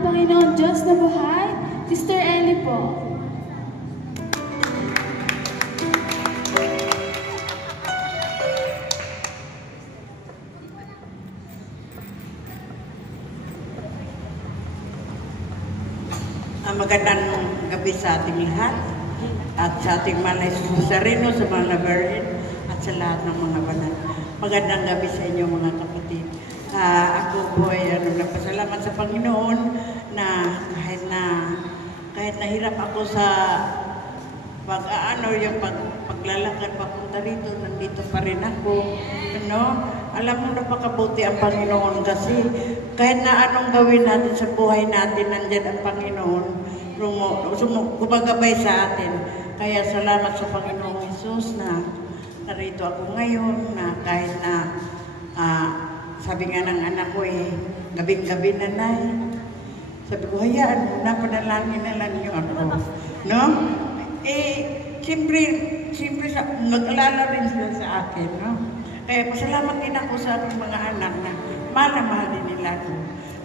ating Panginoon Diyos na buhay, Sister Ellie po. Magandang gabi sa ating lahat at sa ating mga Nazareno, sa mga Virgin at sa lahat ng mga banal. Magandang gabi sa inyo mga kapatid. Ako po ay nagpasalamat sa Panginoon na kahit nahirap ako sa paglalakad papunta rito, nandito pa rin ako. Alam mo, napakabuti ang Panginoon kasi kahit na anong gawin natin sa buhay natin, nandyan ang Panginoon, gumagabay sa atin. Kaya salamat sa Panginoong Hesus na narito ako ngayon, na kahit na sabi nga ng anak ko gabing-gabi na nay. Sabi ko, hayaan mo na, panalangin na lang yung ako. No? Siyempre nag-alala rin sila sa akin, no? Kaya pasalamat din ako sa aking mga anak na mahal na mahal din nila ako,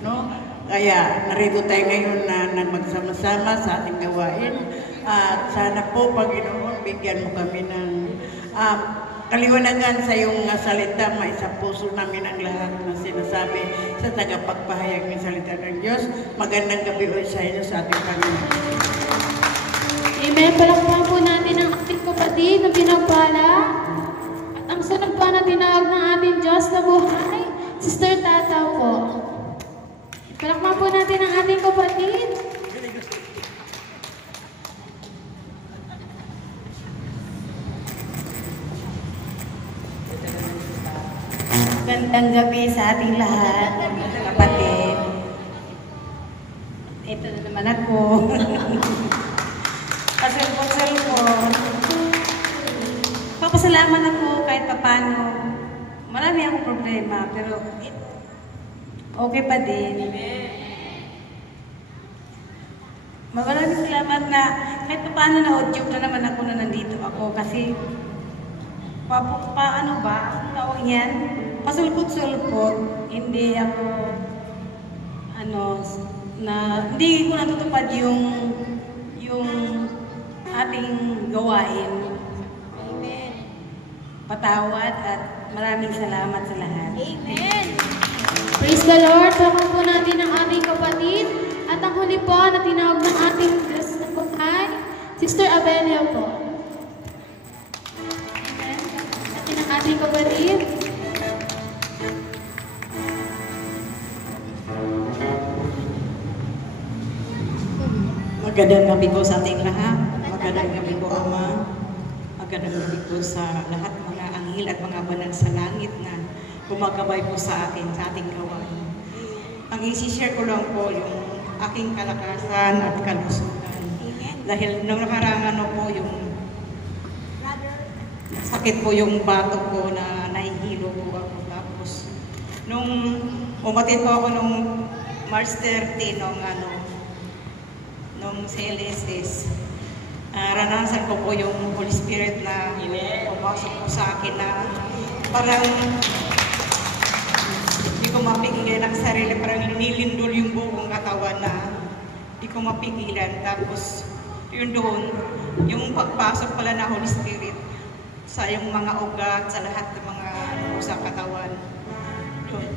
no? Kaya narito tayo ngayon na magsama-sama sa ating gawain. At sana po, Panginoon, bigyan mo kami ng kaliwanagan sa iyong salita, maisa puso namin ang lahat na sinasabi sa tagapagpahayag ng salita ng Diyos. Magandang gabi ulit sa inyo sa ating Panginoon. Amen. Palakpakan po natin ang ating kapatid na pinagpala. At ang sunod pa na tinawag ng ating Diyos na buhay, Sister Tata po. Palakpakan po natin ang ating kapatid. Magandang gabi sa ating lahat, kapatid. Ito na naman ako. Pasal ko. Papasalamat ako kahit papano. Marami akong problema, pero okay pa din. Maraming salamat na kahit papano na-audio na naman ako na nandito ako kasi paano ba? Ang tawag yan? Pasulpot-sulpot. Hindi ako hindi ko natutupad yung ating gawain. Amen. Patawad at maraming salamat sa lahat. Amen. Praise the Lord. Palakpakan po natin ang ating kapatid. At ang huli po na tinawag ng ating Diyos na buhay, Sister Abelia po. Amen. At ang ating kapatid. Magandang gabi po sa ating lahat. Magandang gabi po, Ama. Magandang gabi po sa lahat mga anghel at mga banal sa langit na gumagabay po sa atin, sa ating gawain. Ang isi-share ko lang po yung aking kalakasan at kalusugan. Dahil nung nakarang po yung sakit po yung bato ko na nahihilo po ako. Tapos nung umatid po ako nung March 30 nung CLSS, ranasan ko po yung Holy Spirit na pumasok po sa akin na parang hindi ko mapigilan ang sarili, parang linilindol yung buong katawan na hindi ko mapigilan. Tapos yun doon, yung pagpasok pala na Holy Spirit sa yung mga ugat, sa lahat ng mga sa katawan. Yun.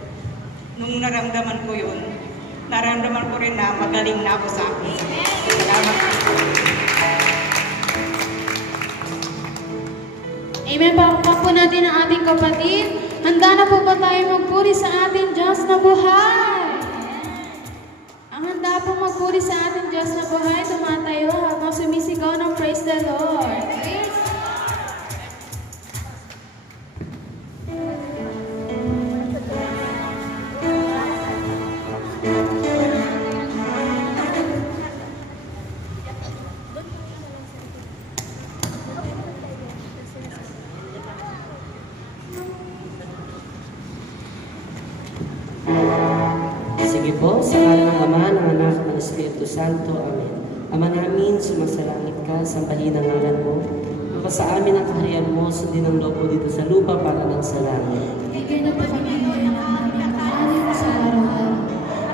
Nung naramdaman ko yun, naramdaman ko rin na magaling na ako sa akin. Salamat po. Amen. Palakpakan po natin ang ating kapatid. Handa na po ba tayo magpuri sa ating Diyos na buhay? Ang handa po magpuri sa ating Diyos na buhay, tumatayo habang sumisigaw ng praise the Lord. Sige po, sa ngalan ng Ama, ng Anak, ng Espiritu Santo. Amen. Ama namin, sumasalangit ka, sambahin ang ngalan mo. Maka sa amin ang kaharian mo, sundin ang loob mo dito sa lupa para ng sa langit. Bigyan na po kami ngayon ng aming kakanin sa araw-araw.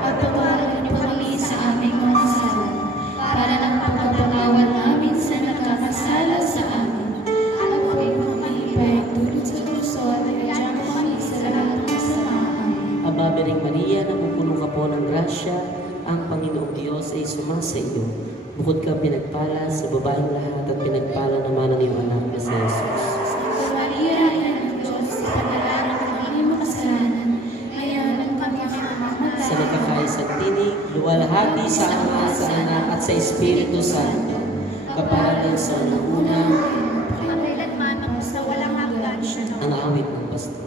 At patawarin niyo kami sa grasya, ang Panginoong Diyos ay sumasa iyo. Bukod ka pinagpala sa babaeng lahat at pinagpala naman ang iyong anak na si Jesus. Santa Maria, Ina ng Diyos, ipanalangin ang aming makasalanan, ngayon ang kami mamamatay. Sa nagkakaisang tinig, luwalhati sa Ama, sa Anak at sa Espiritu Santo, kapalan sa una, Kailanman sa walang hanggan siya. ang awit ng pastor.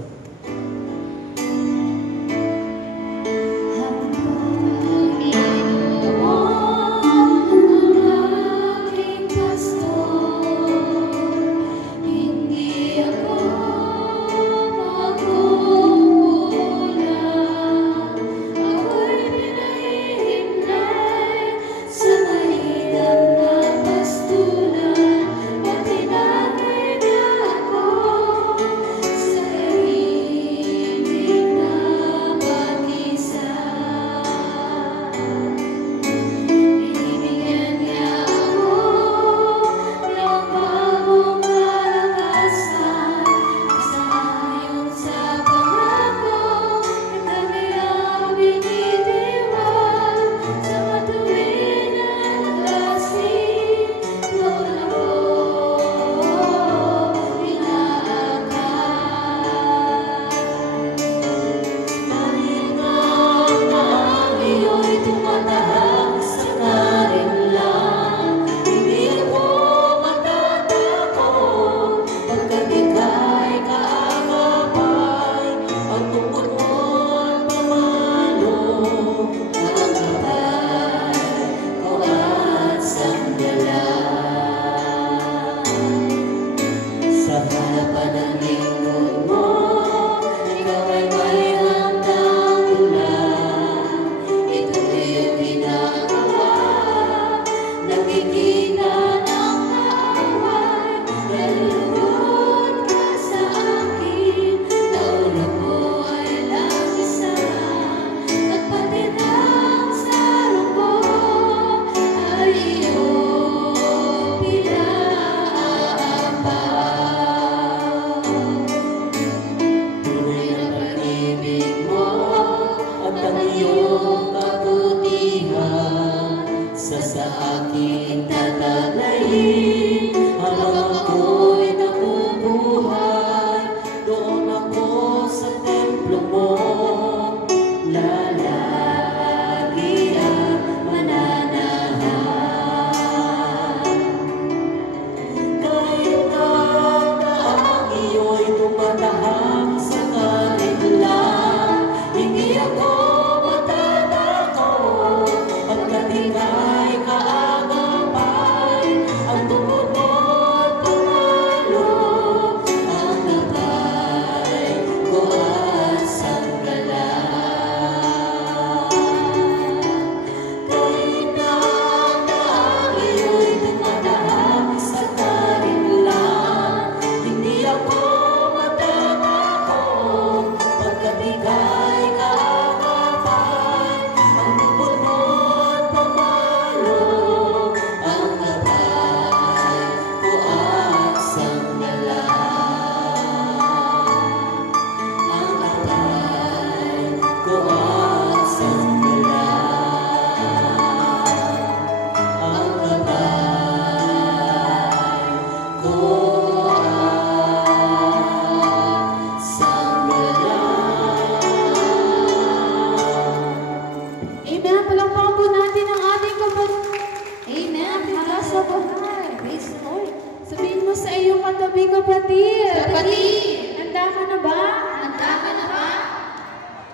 kapatid. Kapatid! Handa ka na ba? Handa ka na ba?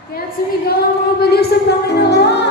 Kaya sumigaw ang mga baliw sa Panginoon.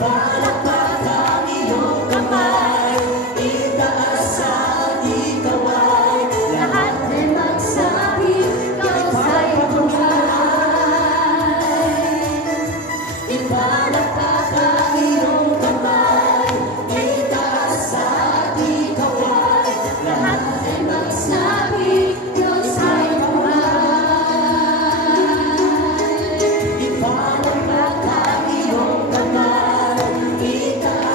Ipalakpak ang iyong kamay, itaas at ikaway, Lahat ay magsabi, kausay buhay. ipalakpak ang iyong kamay, itaas at ikaway, Lahat ay magsabi, Diyos ay buhay. ipalakpak ang iyong kamay, itaas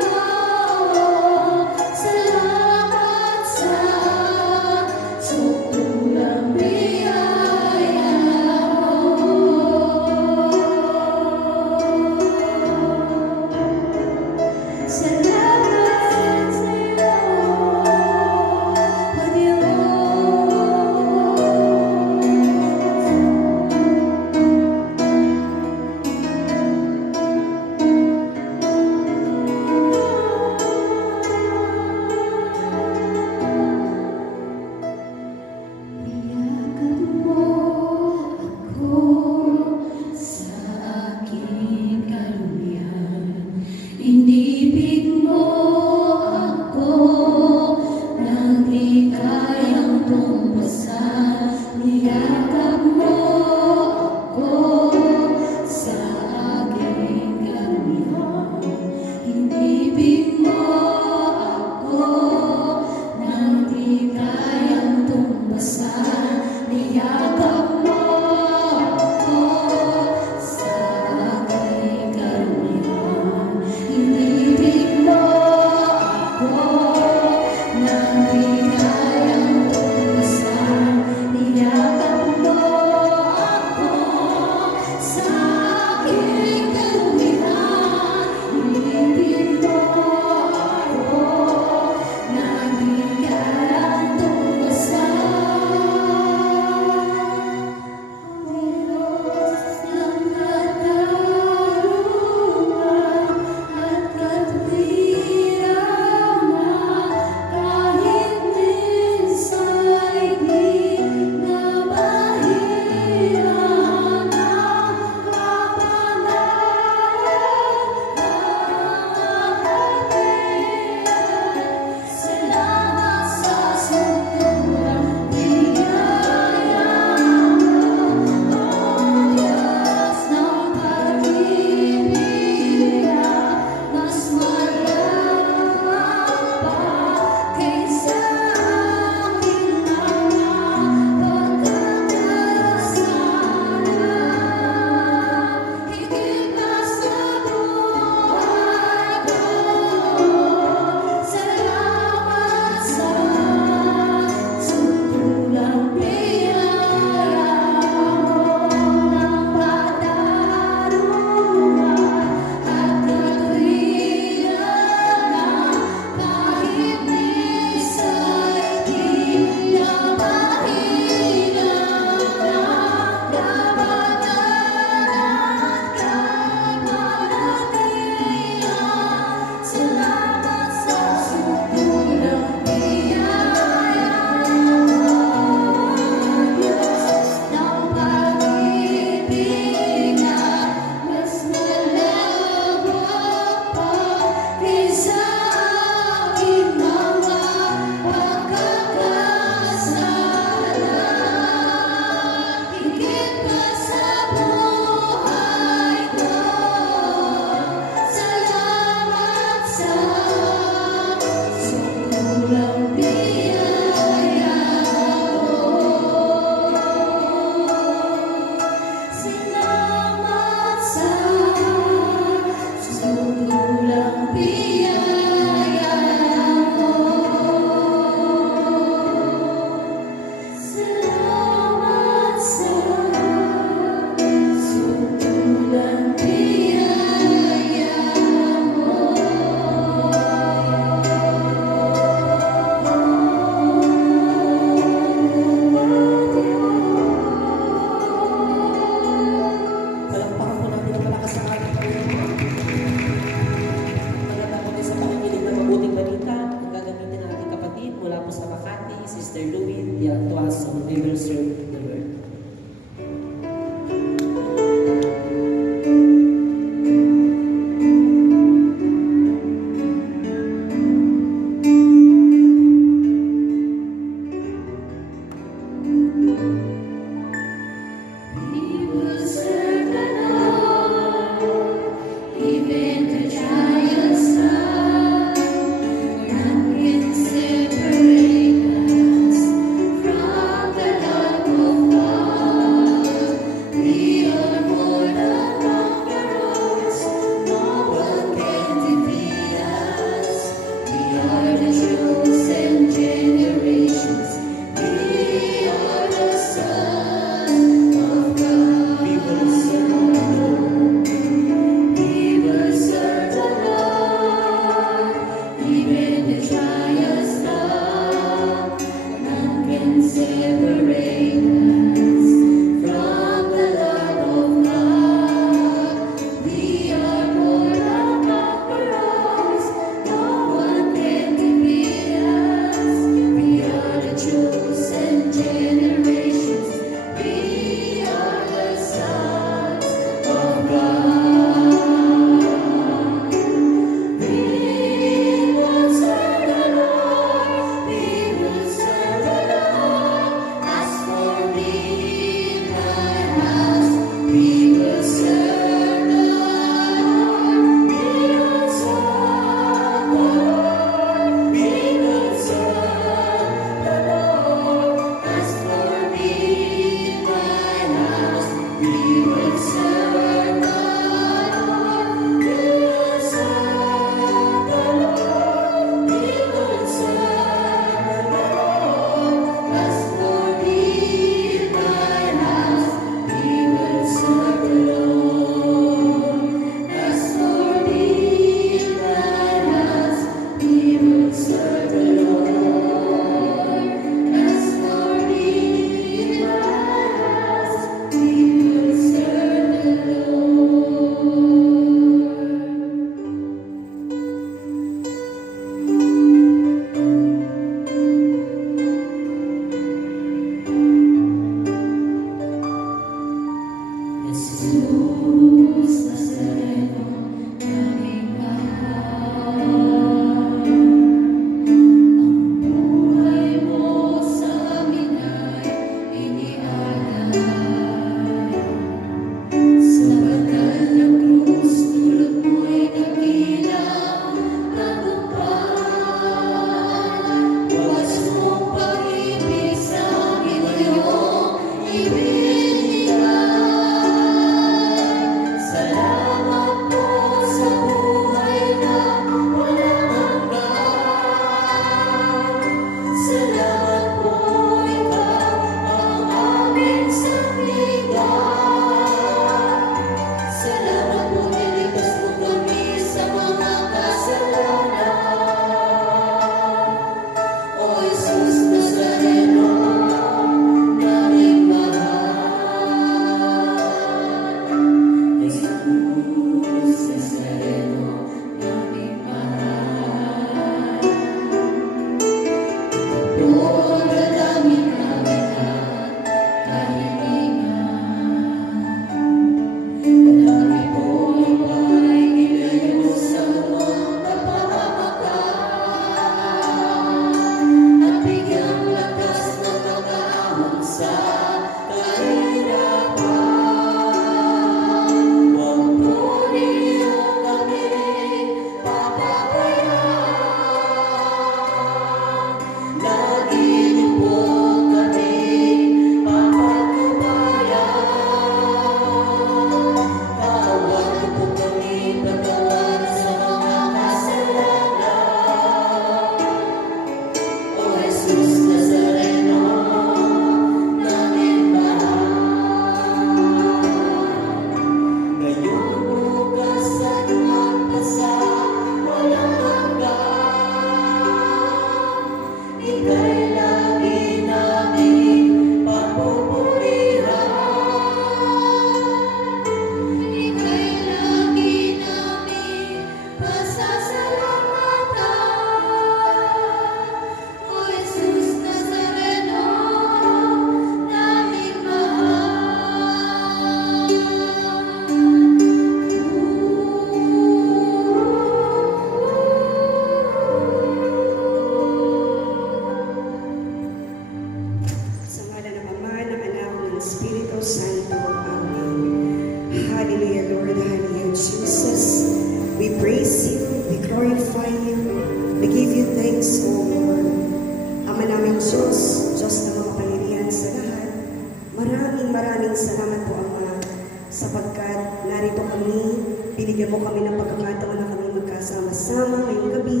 mo kami ng pagkakataon na kami magkasama-sama ngayong gabi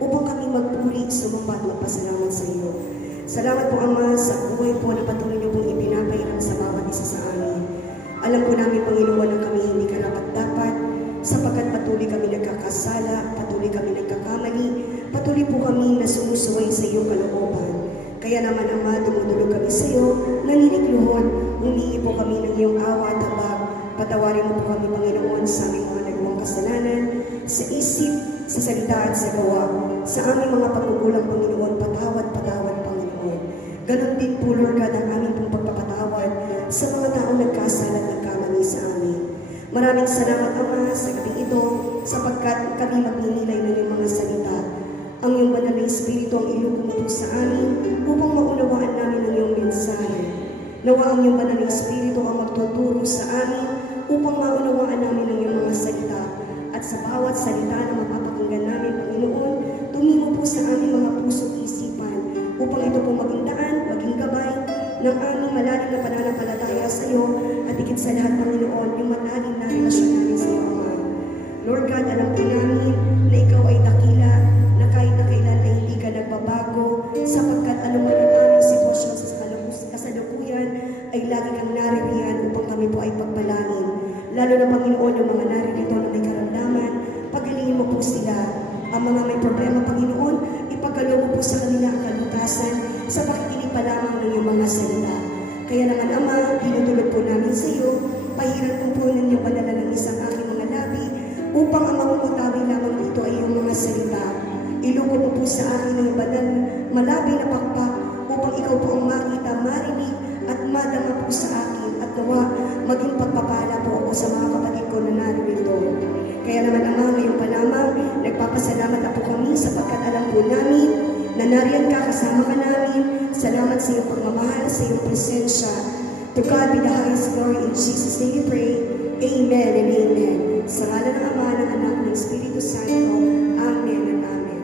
upang kami magpuri, sumamba at magpasalamat sa iyo. Salamat po, Ama, sa buhay po na patuloy niyo pong ipinapairam sa bawat isa sa amin. Alam po namin, Panginoon, na kami hindi karapat-dapat sapagkat patuloy kami nagkakasala, patuloy kami nagkakamali, patuloy po kami na sumusuway sa iyong kalooban. Kaya naman, Ama, dumudulog kami sa iyo, naninikluhod, humingi po kami ng iyong awa at habag. Patawarin mo po kami, Panginoon, sa aming mga nagawang kasalanan, sa isip, sa salita at sa gawa, sa aming mga pagkukulang, Panginoon, patawad, Panginoon. Ganon din po, Lord God, ang aming pong pagpapatawad sa mga taong nagkasala at nagkamali sa amin. Maraming salamat, Ama, sa gabi ito, sapagkat kami magninilay ng iyong mga salita. Ang iyong banal na Espiritu ang ilugod mo po sa amin upang maunawaan namin ang iyong mensahe. Nawa ang iyong banal na Espiritu ang magtuturo sa amin upang maunawaan namin ang iyong mga salita. At sa bawat salita na mapapakinggan namin, Panginoon, tumimo po sa aming mga puso't isipan upang ito po maging daan, maging gabay ng aming malalim na pananampalataya sa iyo at higit sa lahat, Panginoon, yung malalim na relasyon namin sa iyo, Ama. Lord God, alam po namin na ikaw ay dakila, na kahit na kailan ay hindi ka nagbabago, sapagkat anuman ang aming sitwasyon sa kasalukuyan ay lagi kang naririyan upang kami po ay pagpalain. Lalo na, Panginoon, yung mga naririto na may karamdaman, pagalingin mo po sila. Ang mga may problema, Panginoon, ipagalo mo po sa kanila ang kalutasan sa pakikinig pa lamang ng iyong mga salita. Kaya naman, Ama, dinudulog po namin sa iyo, pahiran po po ninyo banala ng isang aking mga labi upang ang mamumutawi lamang dito ay iyong mga salita. Ilugod mo po sa akin ng banal, malabi na pakpak upang ikaw po ang makita, marinig at madama po sa akin at nawa maging pagpapala po ako sa mga kapatid ko na naririto. Kaya naman, Ama, ngayon pa lamang, nagpapasalamat ako kami sapagkat alam po namin na nariyan ka, kasama ka namin. Salamat sa iyong pagmamahal, sa iyong presensya. To God be the highest glory. In Jesus' name we pray. Amen and amen. Sa ngalan ng Ama, ng Anak, ng Espiritu Santo. Amen and amen.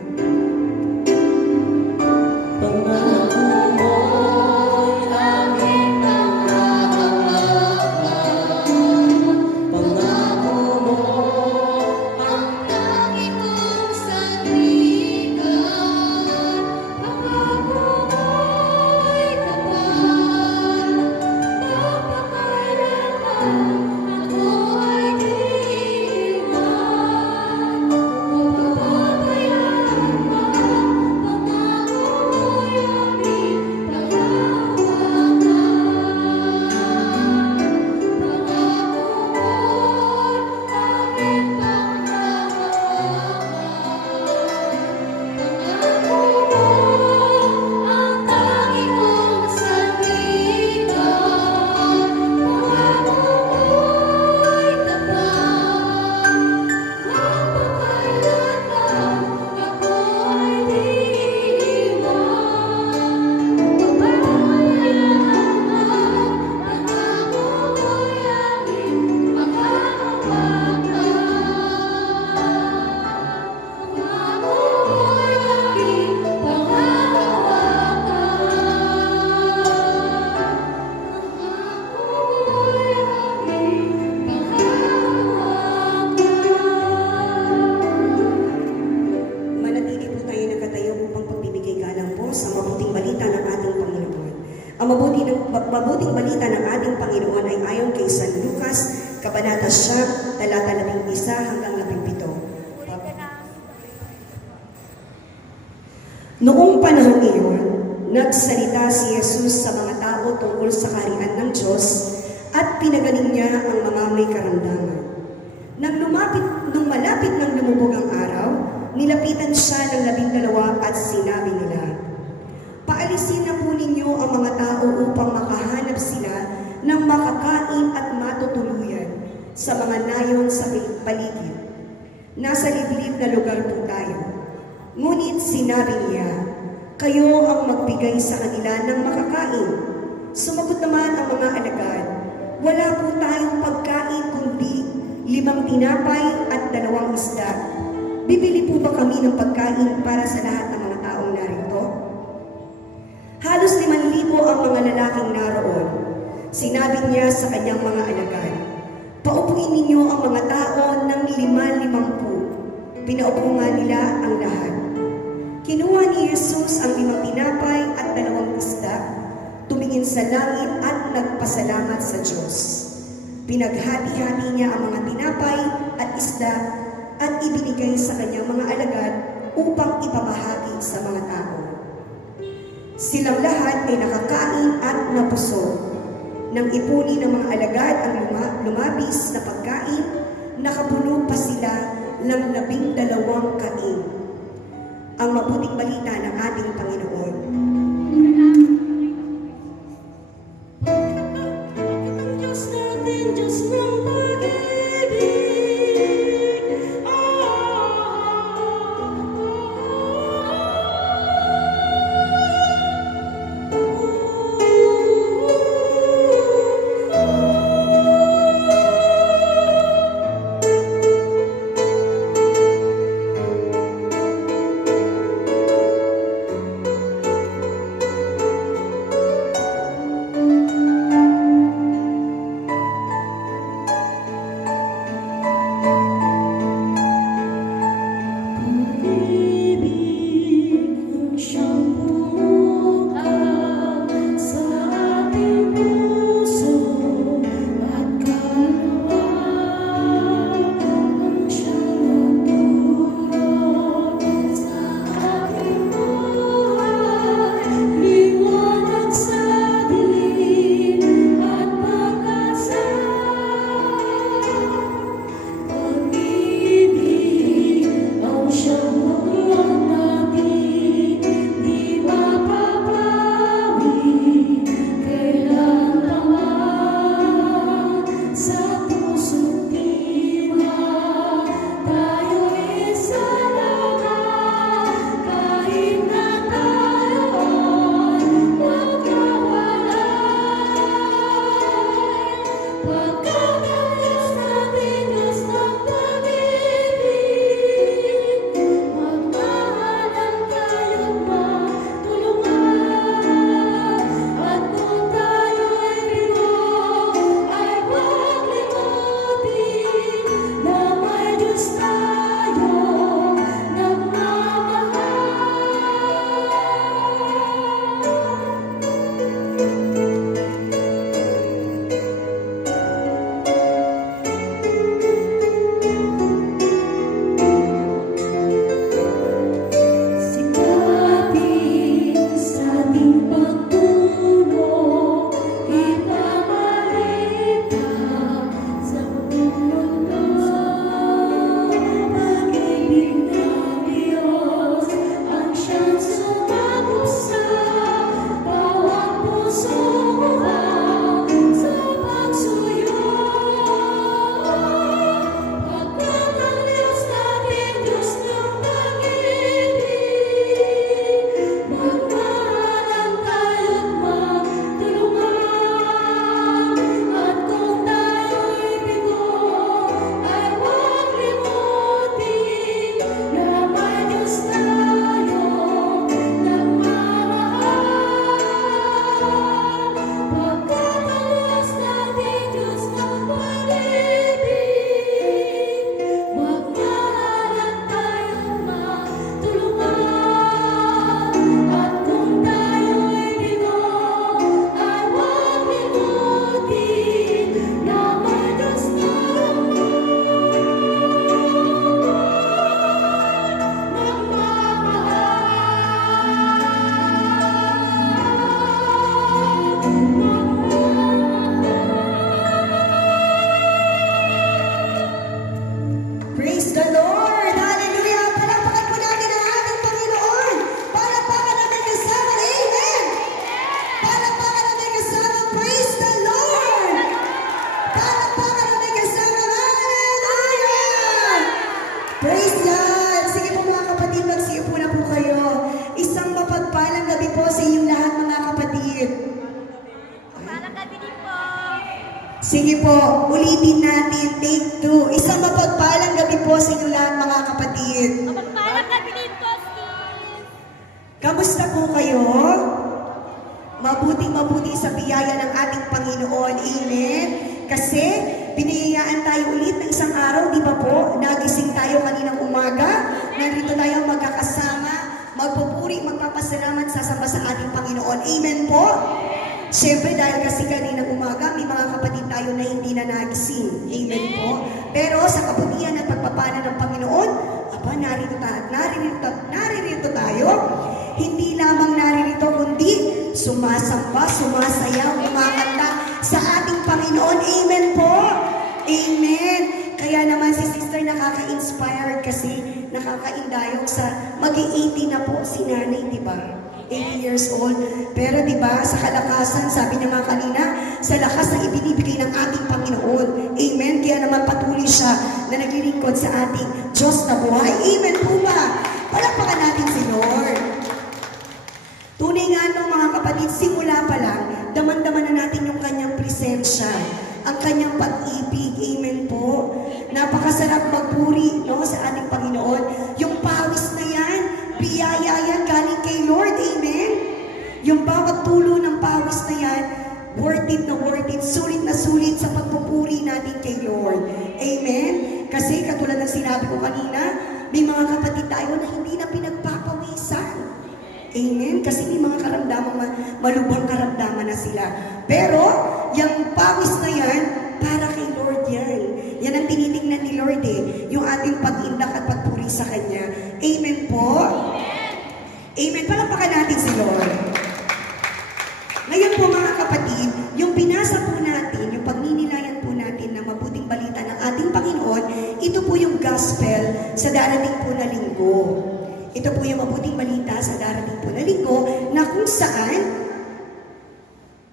Mabuting balita ng ating Panginoon ay ayon kay San Lucas, Kabanata 7, talata 11 hanggang 17. Noong panahon iyon, nagsalita si Jesus sa mga tao tungkol sa kaharian ng Diyos at pinagaling niya ang mga may karamdaman. Nung malapit ng lumubog ang araw, nilapitan siya ng 12 at sinabi nila, "Paalisin na po ninyo ang mga tao upang makahanap sila ng makakain at matutuluyan sa mga nayon sa paligid. Nasa liblib na lugar po tayo." Ngunit sinabi niya, "Kayo ang magbigay sa kanila ng makakain." Sumagot naman ang mga alagad, "Wala po tayong pagkain kundi 5 tinapay at 2 isda. Bibili po ba kami ng pagkain para sa lahat ng mga taong narito?" Halos 5,000 ang mga lalaking naroon. Sinabi niya sa kanyang mga alagad, "Paupo Upuin ninyo ang mga tao ng 5-50. Pinaupo nga nila ang lahat. Kinuha ni Jesus ang 5 tinapay at 2 isda, tumingin sa langit at nagpasalamat sa Diyos. Pinaghati-hati niya ang mga tinapay at isda at ibinigay sa kanyang mga alagad upang ipamahagi sa mga tao. Silang lahat ay nakakain at nabusog. Nang ipunin ng mga alagad ang lumabis na pagkain, nakapuno pa sila ng 12 kain. Ang mabuting balita ng ating Panginoon. Diyos natin, Diyos ng pag-ibig. Sige po, ulitin natin, take 2. Isang mapagpalang gabi po sa inyo lahat mga kapatid. Mapagpalang gabi dito, Steve. Kamusta po kayo? Mabuting-mabuti sa biyaya ng ating Panginoon. Amen? Kasi biniyayaan tayo ulit ng isang araw, di ba po? Nagising tayo kaninang umaga, nandito tayo magkakasama, magpupuri, magpapasalamat, sasamba sa ating Panginoon. Amen po? Siyempre, dahil kasi kaninang umaga, may mga kapatid tayo na hindi na nagising. Amen po? Pero sa kabutihan at pagpapala ng Panginoon, aba, naririto tayo. Hindi lamang naririto, kundi sumasamba, sumasayaw, kumakanta sa ating Panginoon. Amen po? Amen. Kaya naman si sister nakaka-inspired kasi nakaka-indayong sa mag-80 na po si nanay, di ba? 80 years old. Pero di ba, sa kalakasan, sabi niya mga kanina, sa lakas na ibinibigay ng ating Panginoon. Amen. Kaya naman patuloy siya na naglilingkod sa ating Diyos na buhay. Amen po ba? Palakpakan natin si Lord. Tunay nga no, mga kapatid, simula pa lang, daman-daman na natin yung kanyang presensya, ang kanyang pag-ibig. Amen po. Napakasarap magpuri, no, sa ating Panginoon. Yung pawis na yan, biyaya yan galing kay Lord. Amen. Yung bawat tulo ng pawis na yan, worth it na worth it, sulit na sulit sa pagpupuri natin kay Lord. Amen. Kasi katulad ng sinabi ko kanina, may mga kapatid tayo na hindi na pinagpapawisan. Amen? Kasi may mga karamdaman, malubhang karamdaman na sila. Pero, yung pawis na yan, para kay Lord yan. Yan ang tinitingnan ni Lord yung ating pag-indak at pagpuri sa Kanya. Amen po? Amen. Palakpakan natin si Lord. Ngayon po mga kapatid, yung binasa po natin, yung pagninilayan po natin na mabuting balita ng ating Panginoon, ito po yung gospel sa darating po na linggo. Ito po yung mabuting balita sa darating po na linggo na kung saan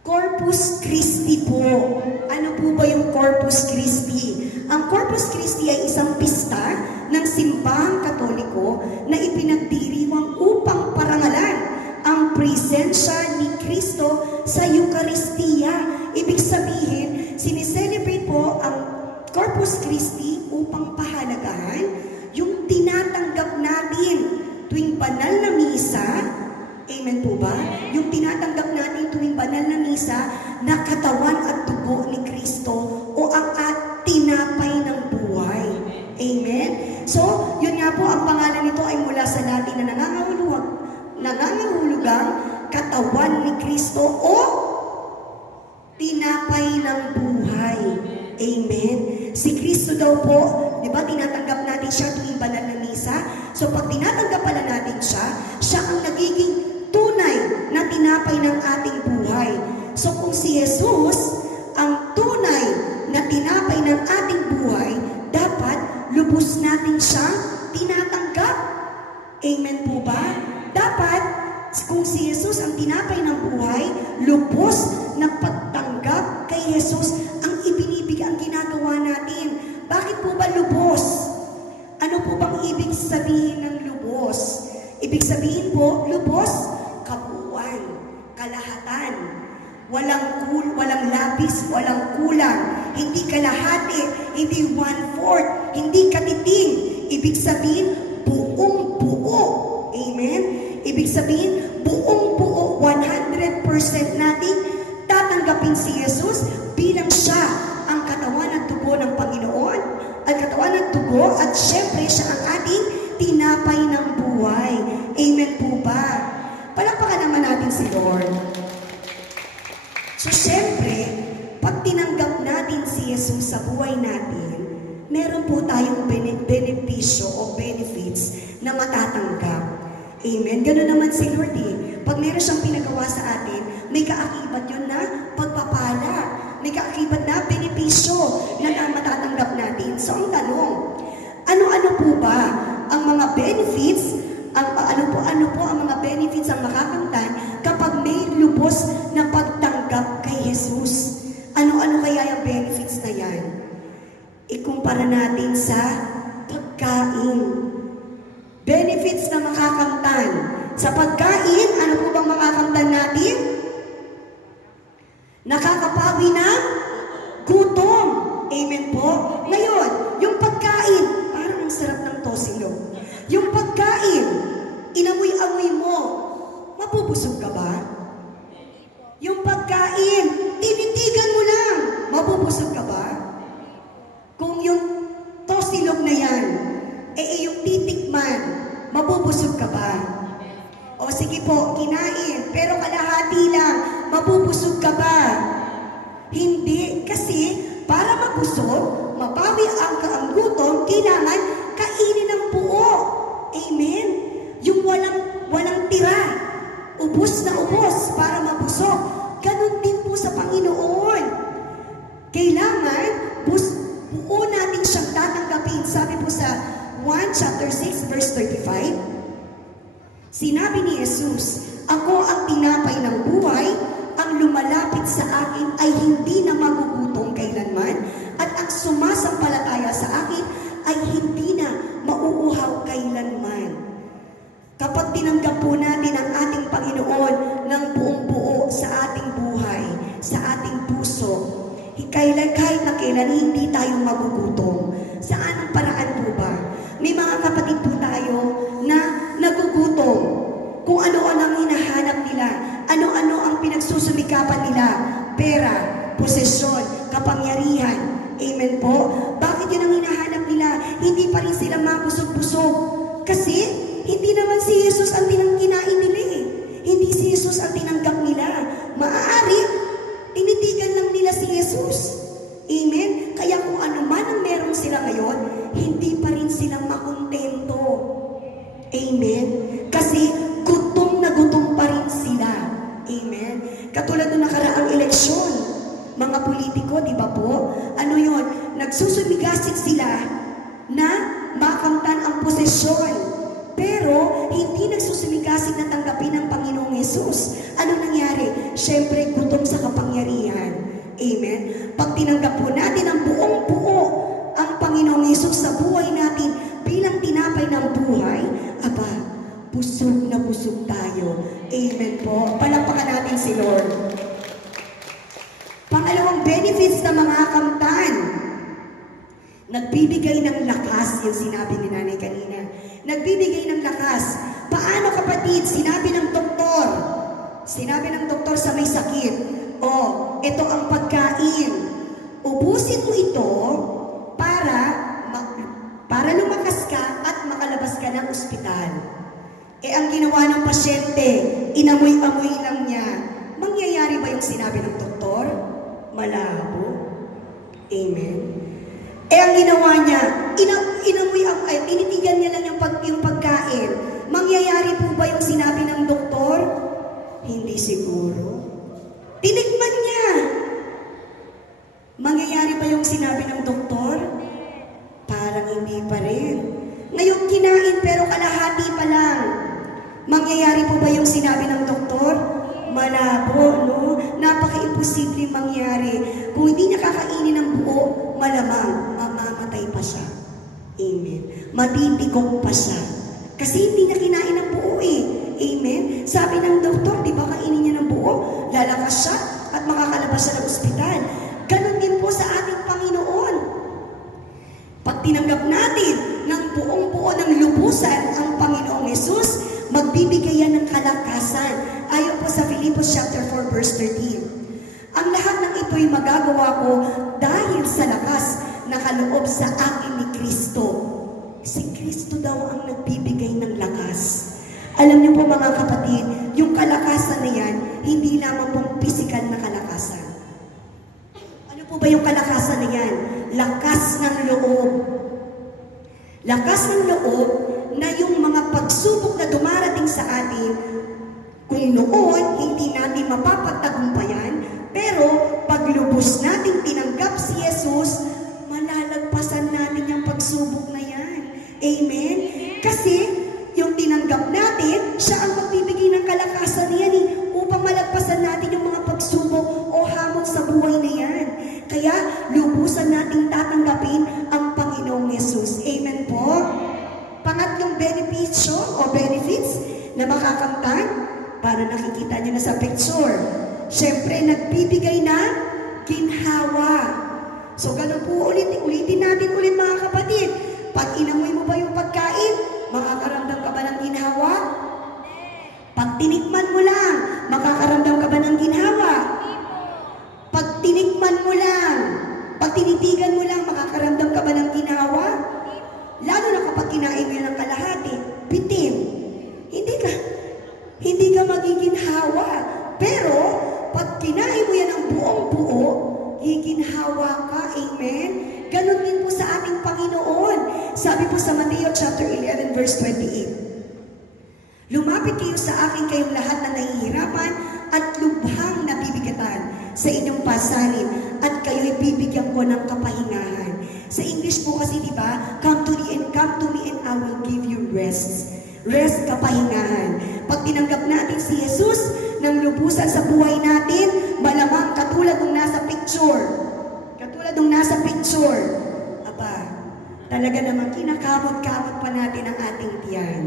Corpus Christi po. Ano po ba yung Corpus Christi? Ang Corpus Christi ay isang pista ng simbahang Katoliko na ipinagdiriwang upang parangalan ang presensya ni Kristo sa Eucharistia. Ibig sabihin, sineselebrate po ang Corpus Christi upang pahalagahan yung tinatanggap natin tuwing banal na misa. Amen po ba? Yung tinatanggap natin tuwing banal na misa na katawan at dugo ni Kristo o ang tinapay ng buhay. Amen? So, yun nga po, ang pangalan nito ay mula sa Latin na nangangahulugang katawan ni Kristo o tinapay ng buhay. Amen? Si Kristo daw po, di ba, tinatanggap natin siya tuwing banal na misa. So pag tinatanggap pala natin siya, siya ang nagiging tunay na tinapay ng ating buhay. So kung si Jesus ang tunay na tinapay ng ating buhay, dapat lubos natin siyang tinatanggap. Amen po ba? Dapat kung si Jesus ang tinapay ng buhay, lubos na pagtanggap kay Jesus ang ibinibigay, ang ginagawa natin. Bakit po ba lubos? Ano po bang ibig sabihin ng lubos? Ibig sabihin po, lubos, kabuuan, kalahatan, walang labis, walang kulang, hindi kalahati, hindi 1/4, hindi katiting. Ibig sabihin, buong buo. Amen? Ibig sabihin, buong buo, 100% natin tatanggapin si Jesus bilang siya ang katawan at dugo ng Panginoon, at katawan at dugo, at syempre siya ang ating tinapay ng buhay. Amen po ba? Palakpakan naman natin si Lord. So syempre, pag tinanggap natin si Jesus sa buhay natin, meron po tayong benepisyo o benefits na matatanggap. Amen? Ganoon naman si Lord Pag meron siyang pinagawa sa atin, may kaakibat yun na pagpapala. May kaakibat na benepisyo na matatanggap natin. So ang tanong, ano-ano po ba ang mga benefits, ano po ang mga benefits ang makakamtan kapag may lubos na pagtanggap kay Jesus? Ano-ano kaya yung benefits na yan? Ikumpara natin sa pagkain. Benefits na makakamtan. Sa pagkain, ano po bang makakamtan natin? Nakakapawi ng gutom. Amen po? Ngayon, yung pagkain, parang ang sarap ng tosilo. Yung pagkain, inamoy-amoy mo, mabubusog ka ba? Yung pagkain, tinitigan mo lang, mabubusog ka ba? pero kalahati lang, mabubusog ka ba? Hindi, kasi para mabusog, mabawi ang gutom, kailangan kainin ng buo. Amen? Yung walang tira, ubos na ubos para mabusog. Ganon din po sa Panginoon. Kailangan buo natin siyang tatanggapin. Sabi po sa 1 chapter 6 verse 35, sinabi ni Jesus, "Ako ang tinapay ng buhay, ang lumalapit sa akin ay hindi na magugutom kailanman, at ang sumasampalataya sa akin ay hindi na mauuhaw kailanman." Kapag tinanggap po natin ang ating Panginoon ng buong buo sa ating buhay, sa ating puso, kahit na kailan hindi tayo magugutom. Sa anong paraan po ba? May mga kapatid po tayo na nagugutom. Kung ano-ano ang hinahanap nila, ano-ano ang pinagsusumikapan nila, pera, posesyon, kapangyarihan. Amen po? Bakit yun ang hinahanap nila? Hindi pa rin sila mabusog-busog. Kasi hindi naman si Jesus ang kinain nila eh. Hindi si Jesus ang tinanggap nila. Maaari, tinitigan lang nila si Jesus. Amen? Kaya kung ano man ang meron sila ngayon, hindi pa rin silang makontento. Amen? Kasi gutom na gutom pa rin sila. Amen? Katulad ng nakaraang eleksyon, mga politiko, di ba po? Ano yon? Nagsusumigasig sila na makamtan ang posesyon. Pero hindi nagsusumigasig na tanggapin ng Panginoong Yesus. Ano nangyari? Siyempre, gutom sa kapangyarihan. Amen? Pag tinanggap po natin ang buong buo ang Panginoong Yesus sa buhay natin bilang tinapay ng buhay, aba, busog na busog tayo. Amen po. Palakpakan natin si Lord. Pangalawang benefits ng mga kamtan. Nagbibigay ng lakas, yung sinabi ni nanay kanina. Nagbibigay ng lakas. Paano kapatid? Sinabi ng doktor. Sinabi ng doktor sa may sakit, "Oh, ito ang pagkain. Ubusin mo ito para lumakas ka at makalabas ka ng ospital." Eh ang ginawa ng pasyente, inamoy-amoy lang niya. Mangyayari ba yung sinabi ng doktor? Malabo. Amen. Eh ang ginawa niya, tinitigan niya lang yung pagkain. Mangyayari po ba yung sinabi ng doktor? Hindi siguro. Tinikman niya. Mangyayari ba yung sinabi ng doktor? Parang hindi pa rin. Ngayon kinain pero kalahati pa lang. Mangyayari po ba yung sinabi ng doktor? Malabo, no? Napaka-imposible mangyari. Kung hindi niya kakainin ng buo, malamang mamamatay pa siya. Amen. Matitikok pa siya. Kasi hindi niya kinain ng buo eh. Amen. Sabi ng doktor, di ba kainin niya ng buo? Lalakas siya at makakalabas siya ng ospital. Ganon din po sa ating Panginoon. Pag tinanggap natin ng buong buo ng lubusan ang Panginoong Yesus, magbibigay yan ng kalakasan. Ayon po sa Philippians chapter 4 verse 13. Ang lahat ng ito'y magagawa ko dahil sa lakas na kaloob sa akin ni Kristo. Si Kristo daw ang nagbibigay ng lakas. Alam niyo po mga kapatid, yung kalakasan na yan, hindi lamang pong pisikal na kalakasan. Ano po ba yung kalakasan na yan? Lakas ng loob. Lakas ng loob na yung mga pagsubok na dumarating sa atin, kung noon hindi natin mapapagtagumpayan, pero paglubos natin tinanggap si Jesus, malalagpasan natin yung pagsubok na yan. Amen? Kasi yung tinanggap natin, siya ang magbibigay ng kalakasan niyan upang malagpasan natin yung mga pagsubok o hamon sa buhay na yan. Kaya lubusan nating tatanggapin ang Panginoong Yesus. Amen po? Pangatlong benepisyo o benefits na makakamtan, para nakikita nyo na sa picture. Siyempre, nagbibigay ng ginhawa. So, ganun po ulitin natin ulit mga kapatid. Pag inamoy mo ba yung pagkain, makakaramdam ka ba ng ginhawa? Pag tinikman mo lang, makakaramdam ka ba ng ginhawa? Pag tinikman mo lang, pag tinitigan mo lang, makakaramdam ka ba ng ginhawa? Lalo na kapag kinain mo yan ng kalahati, bitin. Hindi ka magiginhawa. maawa ka. Amen? Ganon din po sa ating Panginoon. Sabi po sa Mateo chapter 11 verse 28. Lumapit kayo sa akin kayong lahat na nahihirapan at lubhang nabibigatan sa inyong pasanin at kayo'y bibigyan ko ng kapahingahan. Sa English po kasi, di ba? Come to me and I will give you rest. Rest, kapahingahan. Pag tinanggap natin si Jesus ng lubusan sa buhay natin, malamang katulad ng nasa picture. Katulad ng nasa picture. Aba, talaga namang kinakamot-kamot pa natin ang ating tiyan.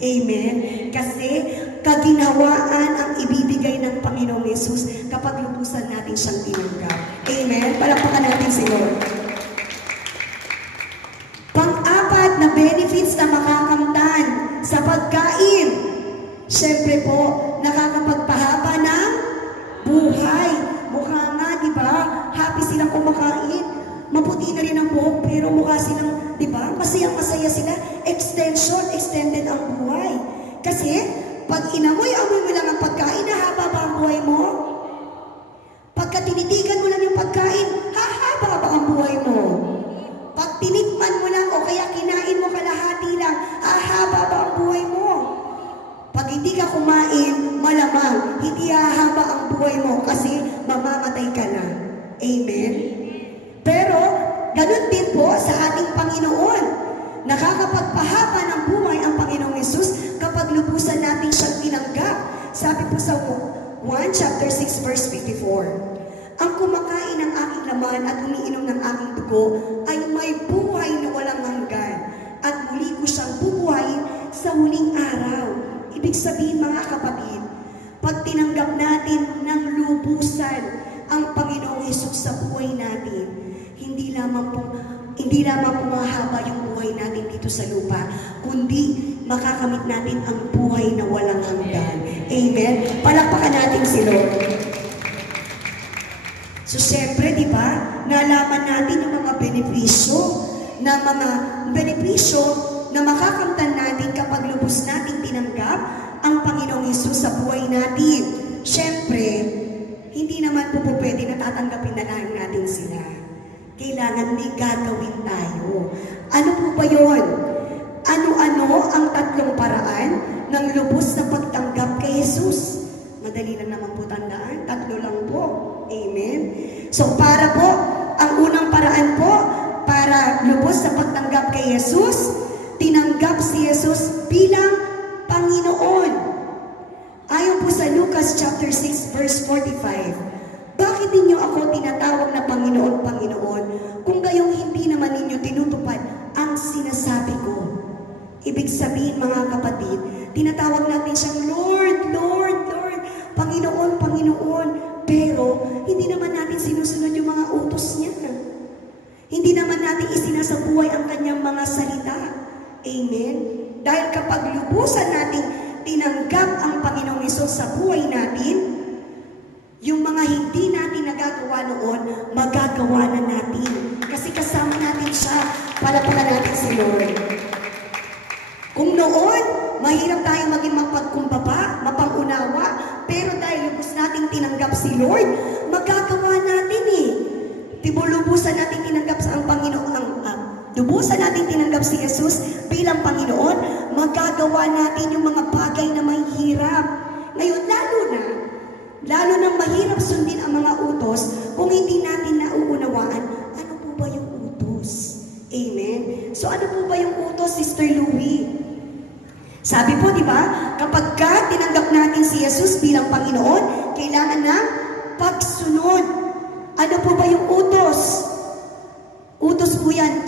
Amen? Kasi kaginhawaan ang ibibigay ng Panginoong Jesus kapag lubusan natin siyang tinanggap. Amen? Palakpakan natin si Lord. Pang-apat na benefits na makakamtan sa pagkain. Siyempre po, nakakapagpahaba ng buhay. Mukha nga, di ba? Happy silang kumakain. Maputi na rin ang buhok, pero mukha silang, di ba? Masayang-masaya sila. Extended ang buhay. Kasi, pag inamoy-amoy mo lang ang pagkain, hahaba ba ang buhay mo? Pagka tinitigan mo lang yung pagkain, hahaba ba ang buhay mo? Pag tinikman mo lang o kaya kinain mo kalahati lang, hahaba ba ang buhay mo? Pag hindi ka kumain, malamang hindi hahaba ang buhay mo kasi mamamatay ka na. Amen? Pero, ganun din po sa ating Panginoon. Nakakapagpahaba ng buhay ang Panginoong Yesus kapag lubusan natin siyang tinanggap. Sabi po sa 1 chapter 6 verse 54, ang kumakain ng aking laman at umiinom ng aking dugo ay may buhay na walang hanggan at muli ko siyang bubuhayin sa huling araw. Ibig sabihin mga kapatid, pag tinanggap natin ng lubusan ang Panginoong Yesus sa buhay natin, hindi lamang po mahaba yung buhay natin dito sa lupa, kundi makakamit natin ang buhay na walang hanggan. Amen? Palakpakan natin si Lord. So, siyempre, di ba, nalaman natin yung mga benepisyo na makakamtan natin kapag lubos natin tinanggap ang Panginoong Yesus sa buhay natin. Siyempre, hindi naman po pwede na tatanggapin na lang natin sila. Kailangan may gagawin tayo. Ano po ba yun? Ano-ano ang tatlong paraan ng lubos na pagtanggap kay Jesus? Madali lang naman po tandaan. Tatlo lang po. Amen? So para po, ang unang paraan po, para lubos na pagtanggap kay Jesus, tinanggap si Jesus bilang Panginoon. Ayon po sa Lucas chapter 6 verse 45, bakit ninyo ako tinatawag na Panginoon, Panginoon, kung gayong hindi naman ninyo tinutupad ang sinasabi ko? Ibig sabihin mga kapatid, tinatawag natin siyang Lord, Lord, Lord, Panginoon, Panginoon, pero hindi naman natin sinusunod yung mga utos niya. Hindi naman natin isinasabuhay ang kanyang mga salita. Amen? Dahil kapag lubusan natin tinanggap ang Panginoong Hesus sa buhay natin, yung mga hindi natin nagagawa noon, magagawa na natin. Kasi kasama natin siya, palapalan natin si Lord. Kung noon, mahirap tayong maging mapagkumbaba, mapangunawa, pero dahil lubos natin tinanggap si Lord, magagawa natin eh. Lubusan natin tinanggap sa ang Panginoon, lubusan natin tinanggap si Jesus bilang Panginoon, magagawa natin yung mga bagay na mahirap. Ngayon, lalo na mahirap sundin ang mga utos kung hindi natin nauunawaan, ano po ba yung utos? Amen? So ano po ba yung utos, Sister Louie? Sabi po, di ba, kapag tinanggap natin si Jesus bilang Panginoon, kailangan ng pagsunod. Ano po ba yung utos? Utos po yan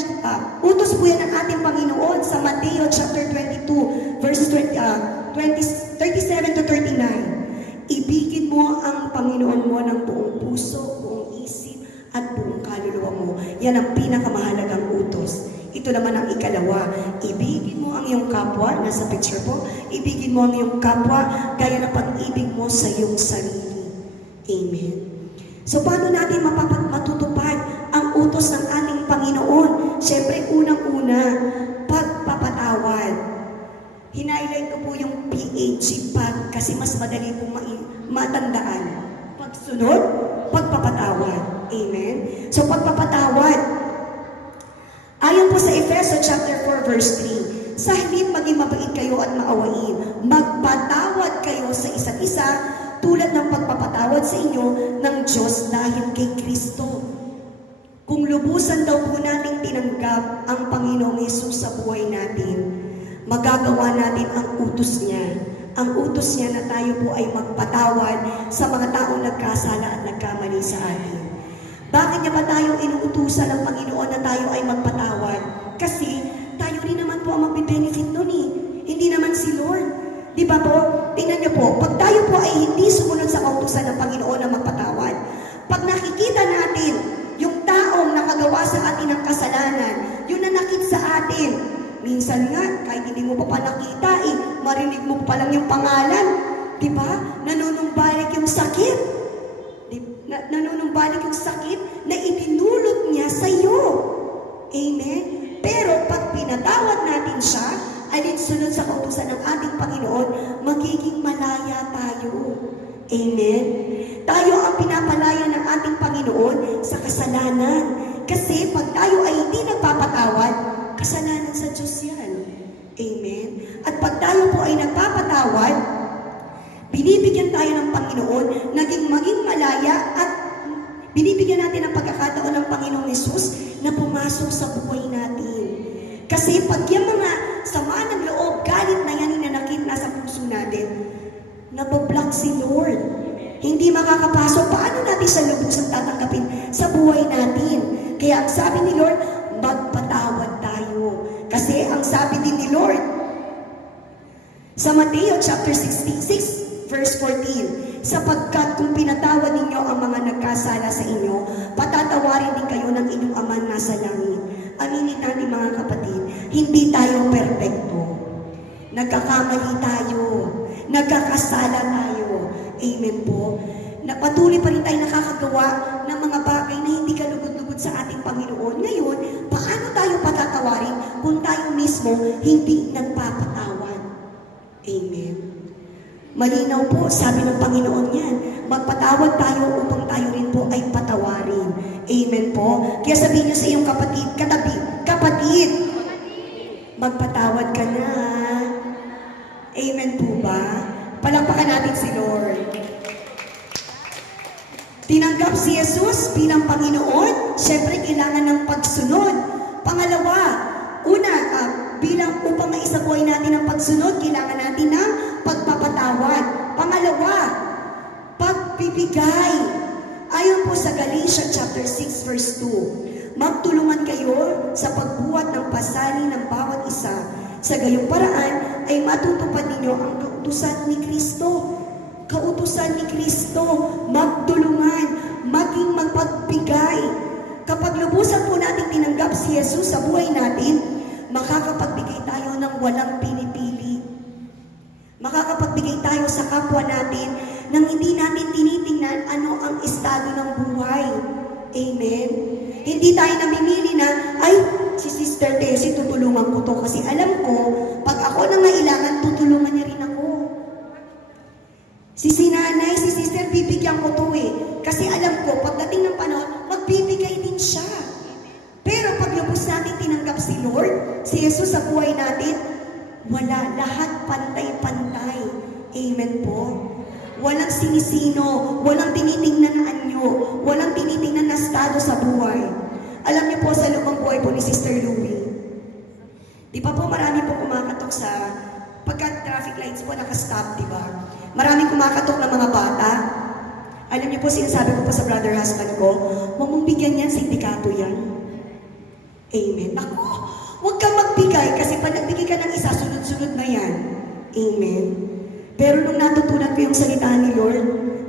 ng ating Panginoon sa Mateo chapter 22, verses 37 to 39. Ibigin mo ang Panginoon mo ng buong puso, buong isip, at buong kaluluwa mo. Yan ang pinakamahalagang utos. Ito naman ang ikalawa. Ibigin mo ang iyong kapwa, nasa picture po, ibigin mo ang iyong kapwa, gaya ng pag-ibig mo sa iyong sarili. Amen. So, paano natin matutupad ang utos ng ating Panginoon? Siyempre, unang-una, pagpapatawad. Hinighlight ko po yung PHG pag kasi mas madali pong matandaan. Pagsunod, pagpapatawad. Amen? So pagpapatawad, ayon po sa Efeso chapter 4 verse 3, sa halip maging mabait kayo at maawain, magpatawad kayo sa isa't isa tulad ng pagpapatawad sa inyo ng Diyos dahil kay Kristo. Kung lubusan daw po nating tinanggap ang Panginoong Yesus sa buhay natin, magagawa natin ang utos niya. Ang utos niya na tayo po ay magpatawad sa mga taong nagkasala at nagkamali sa atin. Bakit niya ba tayo inuutusan ng Panginoon na tayo ay magpatawad? Kasi tayo rin naman po ang magbe-benefit nun eh. Hindi naman si Lord. Di ba po? Tingnan niyo po, pag tayo po ay hindi sumunod sa kautusan ng Panginoon na magpatawad, pag nakikita natin yung taong nakagawa sa atin ng kasalanan, yung nanakit sa atin, minsan nga, kahit hindi mo pa nakita marinig mo pa lang yung pangalan, di ba? Nanunumbalik yung sakit. Nanunumbalik yung sakit na itinulot niya sa iyo. Amen? Pero pag pinatawad natin siya, alinsunod sa kautusan ng ating Panginoon, magiging malaya tayo. Amen? Tayo ang pinapalaya ng ating Panginoon sa kasalanan. Kasi pag tayo ay hindi nagpapatawad, kasalanan sa Diyos yan. Amen? At pag tayo po ay nagpapatawad, binibigyan tayo ng Panginoon maging malaya at binibigyan natin ng pagkakataon ng Panginoong Yesus na pumasok sa buhay natin. Kasi pag yung mga sama ng loob, galit na yan, hinanakit na sa puso natin, nabablock si Lord. Hindi makakapasok. Paano natin sa lubusang tatanggapin sa buhay natin? Kaya ang sabi ni Lord, magpatawad tayo. Kasi ang sabi din ni Lord, sa Mateo chapter 66, verse 14, sapagkat kung pinatawad ninyo ang mga nagkasala sa inyo, patatawarin din kayo ng inyong Ama nasa langit. Aminin natin mga kapatid, hindi tayo perpekto. Nagkakamali tayo. Nagkakasala tayo. Amen po. Patuloy pa rin tayo nakakagawa ng mga bagay na hindi kalugod-lugod sa ating Panginoon. Ngayon, paano tayo patatawarin kung tayo mismo hindi nagpapatawad? Amen. Malinaw po, sabi ng Panginoon yan, magpatawad tayo upang tayo rin po ay patawarin. Amen po. Kaya sabihin niyo sa iyong kapatid, kapatid, magpatawad ka na. Amen po ba? Palakpakan natin si Lord. Tinanggap si Jesus bilang Panginoon, syempre kailangan ng pagsunod. Pangalawa, bilang upang maisabuhay natin ang pagsunod, kailangan natin ng pagpapatawad. Pangalawa, pagbibigay. Ayon po sa Galatians chapter 6 verse 2, magtulungan kayo sa pagbuhat ng pasali ng bawat isa. Sa gayong paraan ay matutupad ninyo ang kautusan ni Kristo. Kautusan ni Kristo, magtulungan, maging magpagbigay. Kapag lubusan po natin tinanggap si Jesus sa buhay natin, makakapagbigay tayo ng walang pinipili. Makakapagbigay tayo sa kapwa natin nang hindi natin tinitingnan ano ang estado ng buhay. Amen? Hindi tayo namimili na, ay, si Sister Tessie, tutulungan ko to kasi alam ko, pag ako nangailangan, tutulungan niya rin ako. Si Sinanay, si Sister, bibigyan ko to kasi alam ko, pagdating ng panahon, magbibigay din siya. Pero pag lubos natin tinanggap si Lord, si Jesus sa buhay natin, wala, lahat pantay-pantay. Amen po. Walang sinisino, walang tinitingnan na anyo, walang tinitingnan na estado sa buhay. Alam niyo po sa lumang buhay po ni Sister Louie, di ba po marami po kumakatok sa, pagka traffic lights po nakastop, di ba? Maraming kumakatok ng mga bata. Alam niyo po, sinasabi ko po sa brother husband ko, huwag mong bigyan yan, sindikato yan. Amen. Ako, huwag kang magbigay kasi pag nagbigay ka ng isa, sunod-sunod na yan. Amen. Pero nung natutunan ko yung salita ni Lord,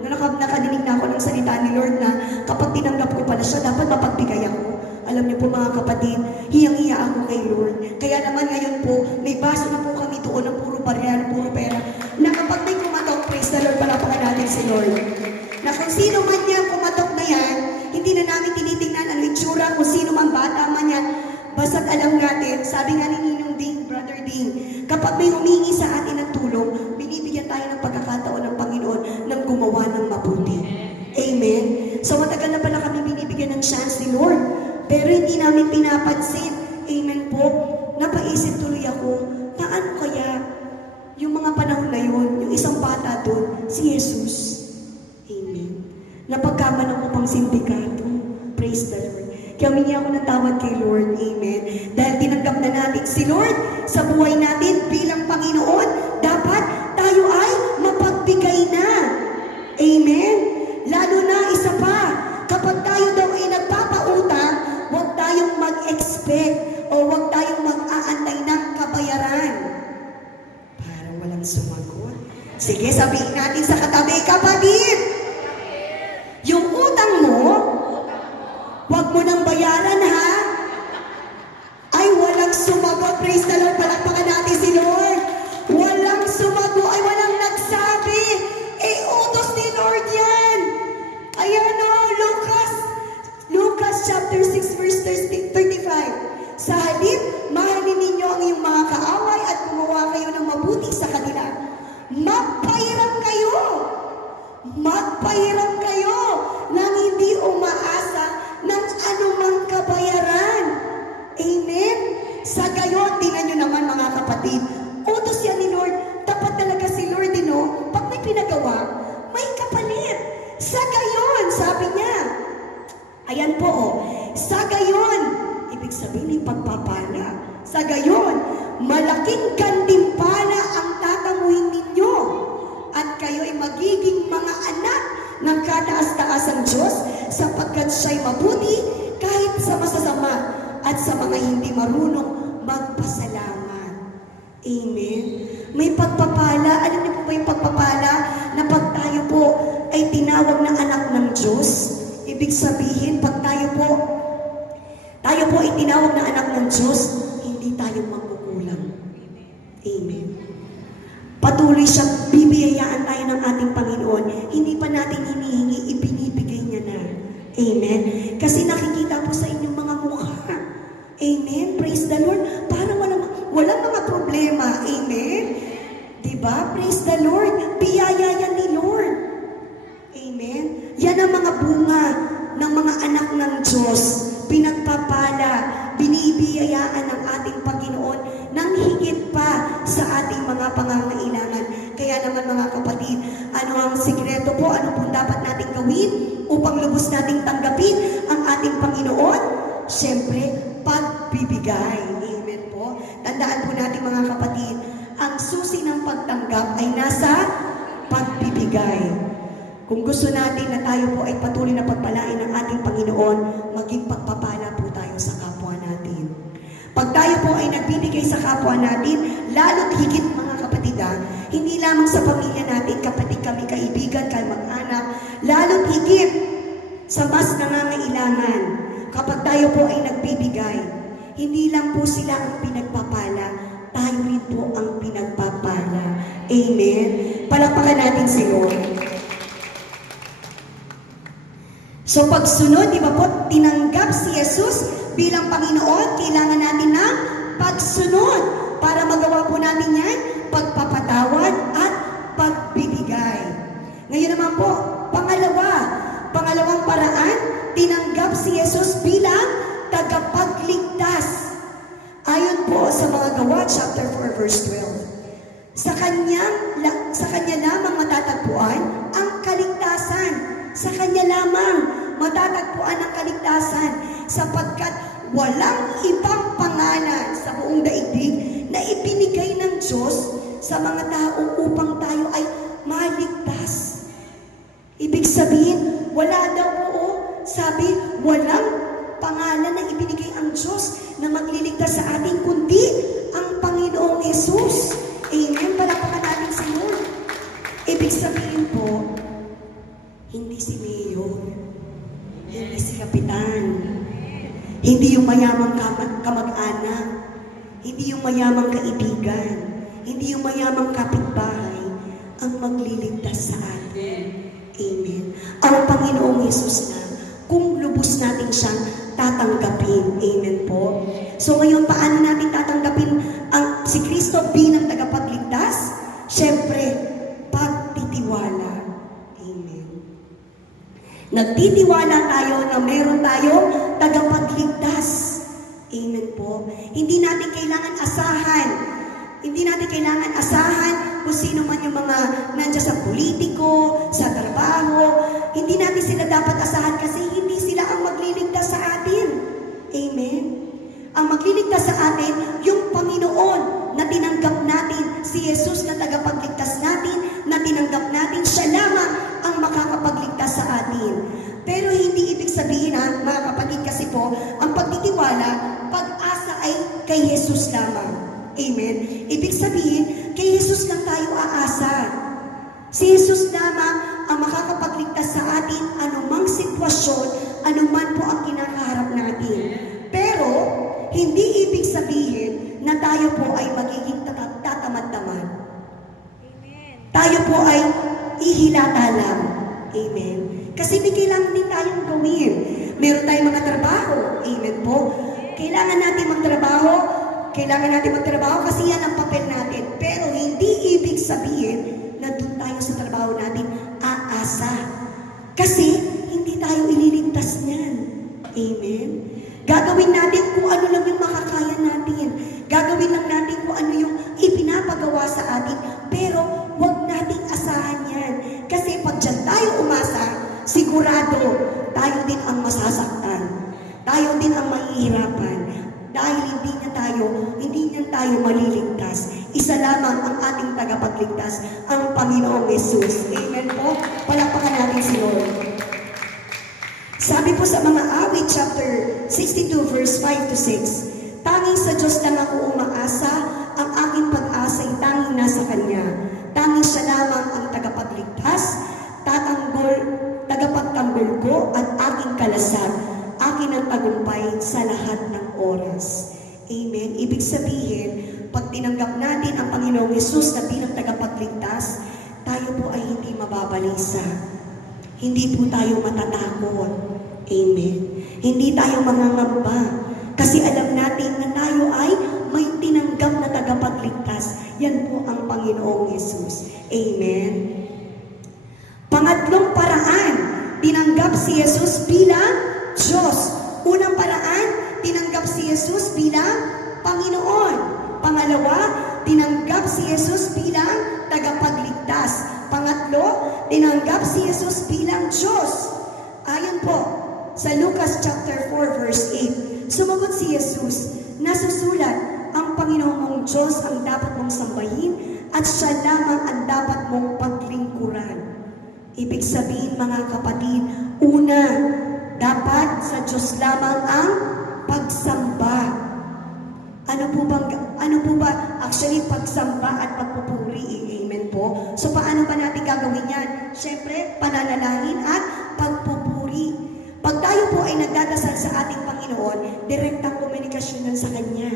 na nakadinig na ako ng salita ni Lord na kapag tinanggap ko pala siya, dapat mapagbigay ako. Alam niyo po mga kapatid, hiyang-hiya ako kay Lord. Kaya naman ngayon po, may baso na po kami doon ng puro barya, puro pera, na kapag may kumatok, praise the Lord, palapakan natin si Lord. Na kung sino man yan, kumatok na yan, hindi na namin tinitingnan ang itsura, kung sino man bata man yan, basta't alam natin, sabi nga ni Ninong Ding, Brother Ding, kapag may humingi sa atin ng tulong, binibigyan tayo ng pagkakataon ng Panginoon ng gumawa ng mabuti. So matagal na pala kami binibigyan ng chance ni Lord. Pero hindi namin pinapansin. Amen po. Napaisip tuloy ako, na ano kaya yung mga panahon na yun, yung isang bata doon, si Jesus. Amen. Napagkamalan ko pang sindikato. Praise the Lord. Kaya humingi ako ng tawad kay Lord. Amen. Dahil tinanggap na natin si Lord sa buhay natin bilang Panginoon, dapat tayo ay mapagbigay na. Amen. Lalo na isa pa, kapag tayo daw ay nagpapautang, huwag tayong mag-expect o huwag tayong mag-aantay ng kabayaran. Parang walang sumagot. Sige, sabihin natin sa katabi, kapatid, yung utang mo, huwag mo nang bayaran ha. Ay, walang sumagot. Praise the Lord. Palakpakan natin si Lord. Walang sumagot. Ay, walang nagsabi. Utos ni Lord yan. Ayan o, Lucas chapter 6 verse 35. Sa halip, mahalin ninyo ang iyong mga kaaway at gumawa kayo ng mabuti sa kanila. Magpahiram kayo. Magpahiram kayo nang hindi umaasa ng anumang kabayaran. Amen? Sa gayon, tingnan nyo naman mga kapatid, utos yan ni Lord. Tapat talaga si Lord, no? Pag may pinagawa, may kapalit. Sa gayon, sabi niya. Ayan po, oh. Sa gayon, ibig sabihin yung pagpapala. Sa gayon, malaking gantimpala ang tatamuhin ninyo. At kayo'y magiging mga anak ng kataas-taasang Diyos sapagkat siya'y mabuti kahit sa masasama at sa mga hindi marunong magpasalamat. Amen. May pagpapala. Alam niyo po ba yung pagpapala na pag tayo po ay tinawag na anak ng Diyos? Ibig sabihin, pag tayo po ay tinawag na anak ng Diyos, hindi tayo magkukulang. Amen. Patuloy siyang bibiyayaan tayo ng ating Panginoon. Hindi pa natin hinihingi, ibinibigay niya na. Amen. Kasi nakikita po sa inyong mga mukha. Amen. Praise the Lord. Parang walang mga problema. Amen. Diba? Praise the Lord. Biyaya yan ni Lord. Amen. Yan ang mga bunga ng mga anak ng Diyos. Pinagpapala, binibiyayaan ng ating Panginoon ng higit pa sa ating mga pangangailangan. Kaya naman mga kapatid, ano ang sikreto po? Ano po dapat natin gawin upang lubos nating tanggapin ang ating Panginoon? Siyempre, pagbibigay. Amen po. Tandaan po natin mga kapatid, ang susi ng pagtanggap ay nasa pagbibigay. Kung gusto natin na tayo po ay patuloy na pagpalain ng ating Panginoon, maging pagpapala po tayo sa kapwa natin. Pag tayo po ay nagbibigay sa kapwa natin, lalo't higit mga kapatid, hindi lamang sa pamilya natin, kapatid kami, kaibigan, kay mag-anak, lalo't higit sa mas nangangailangan. Kapag tayo po ay nagbibigay, hindi lang po sila ang pinagpapala, tayo rin po ang pinagpapala. Amen? Palakpakan natin si Lord. So pagsunod, di ba po, tinanggap si Jesus bilang Panginoon, kailangan natin ng pagsunod para magawa po natin yan, pagpapatawad at pagbibigay. Ngayon naman po, pangalawang paraan, tinanggap si Jesus bilang tagapagligtas. Ayon po sa mga Gawa, chapter 4, verse 12. Sa kanya lamang matatagpuan ang kaligtasan. Sa kanya lamang matatagpuan ang kaligtasan sapagkat walang ibang pangalan sa buong daigdig na ibinigay ng Diyos sa mga tao upang tayo ay maligtas. Ibig sabihin, wala daw po, sabi, walang pangalan na ibinigay ang Diyos na magliligtas sa atin kundi ang Panginoong Jesus. Amen. Palakpakan natin si Lord. Ibig sabihin po, hindi si Mayor, hindi si Kapitan, hindi yung mayamang kamag-anak, hindi yung mayamang kaibigan, hindi yung mayamang kapitbahay ang magliligtas sa atin. Amen. Ang Panginoong Yesus na, kung lubos natin siyang tatanggapin. Amen po. So ngayon, paano natin tatanggapin si Kristo bilang tagapagligtas? Siyempre, pagtitiwala. Amen. Nagtitiwala tayo na meron tayong tagapagligtas. Amen po. Hindi natin kailangan asahan. Hindi natin kailangan asahan kung sino man yung mga nandiyan sa politiko, sa trabaho. Hindi natin sila dapat asahan kasi hindi sila ang magliligtas sa atin. Amen. Ang magliligtas sa atin, yung Panginoon na tinanggap natin, si Jesus na tagapagligtas natin, na tinanggap natin, siya lamang ang makakapagligtas sa atin. Pero hindi ibig sabihin, mga kapatid, kasi po, ang pagtitiwala, pag-asa ay kay Jesus lamang. Amen? Ibig sabihin, kay Jesus lang tayo aasa. Si Jesus lamang ang makakapagligtas sa atin anumang sitwasyon, anuman po ang kinakaharap natin. Pero, hindi ibig sabihin na tayo po ay magiging tatamad-tamad. Tayo po ay ihilata lang. Amen. Kasi may kailangan din tayong gawin. Meron tayong mga trabaho. Amen po. Kailangan natin magtrabaho. Kailangan natin magtrabaho kasi yan ang papel natin. Pero hindi ibig sabihin na doon tayo sa trabaho natin aasa. Kasi hindi tayo ililigtas niyan. Amen. Gagawin natin kung ano lang yung makakaya natin. Gagawin lang natin kung ano yung ipinapagawa sa atin. Pero huwag nating asahan yan. Kasi pag dyan tayo umasa, sigurado tayo din ang masasaktan. Tayo din ang mahihirapan. Dahil hindi niya tayo maliligtas. Isa lamang ang ating tagapagligtas, ang Panginoong Jesus. Amen po? Palakpakan natin si Lord. Sabi po sa mga awit, chapter 62, verse 5 to 6, tanging sa Diyos lang ako umaasa, ang aking pag-asa ay tanging nasa Kanya. Tanging siya lamang ang tagapagligtas, tagapagtanggol ko at aking kalasag, akin ang tagumpay sa lahat ng oras. Amen. Ibig sabihin, pag tinanggap natin ang Panginoong Hesus na bilang tagapagligtas, tayo po ay hindi mababalisa. Hindi po tayo matatakot. Amen. Hindi tayo mangangamba. Kasi alam natin na tayo ay may tinanggap na tagapagligtas. Yan po ang Panginoong Hesus. Amen. Pangatlong paraan, tinanggap si Jesus bilang Diyos. Unang paraan, tinanggap si Jesus bilang Panginoon. Pangalawa, tinanggap si Jesus bilang tagapagligtas. Pangatlo, tinanggap si Jesus bilang Diyos. Ayon po sa Lucas chapter 4 verse 8. Sumagot si Jesus, nasusulat, ang Panginoong mong Diyos ang dapat mong sambahin at siya lamang ang dapat mong paglingkuran. Ibig sabihin mga kapatid, una, dapat sa Diyos lamang ang pagsamba. Ano po ba? Actually, pagsamba at pagpupuri. Amen po. So, paano ba natin gagawin yan? Siyempre, pananalangin at pagpupuri. Pag tayo po ay nagdadasal sa ating Panginoon, direktang komunikasyon yan sa Kanya.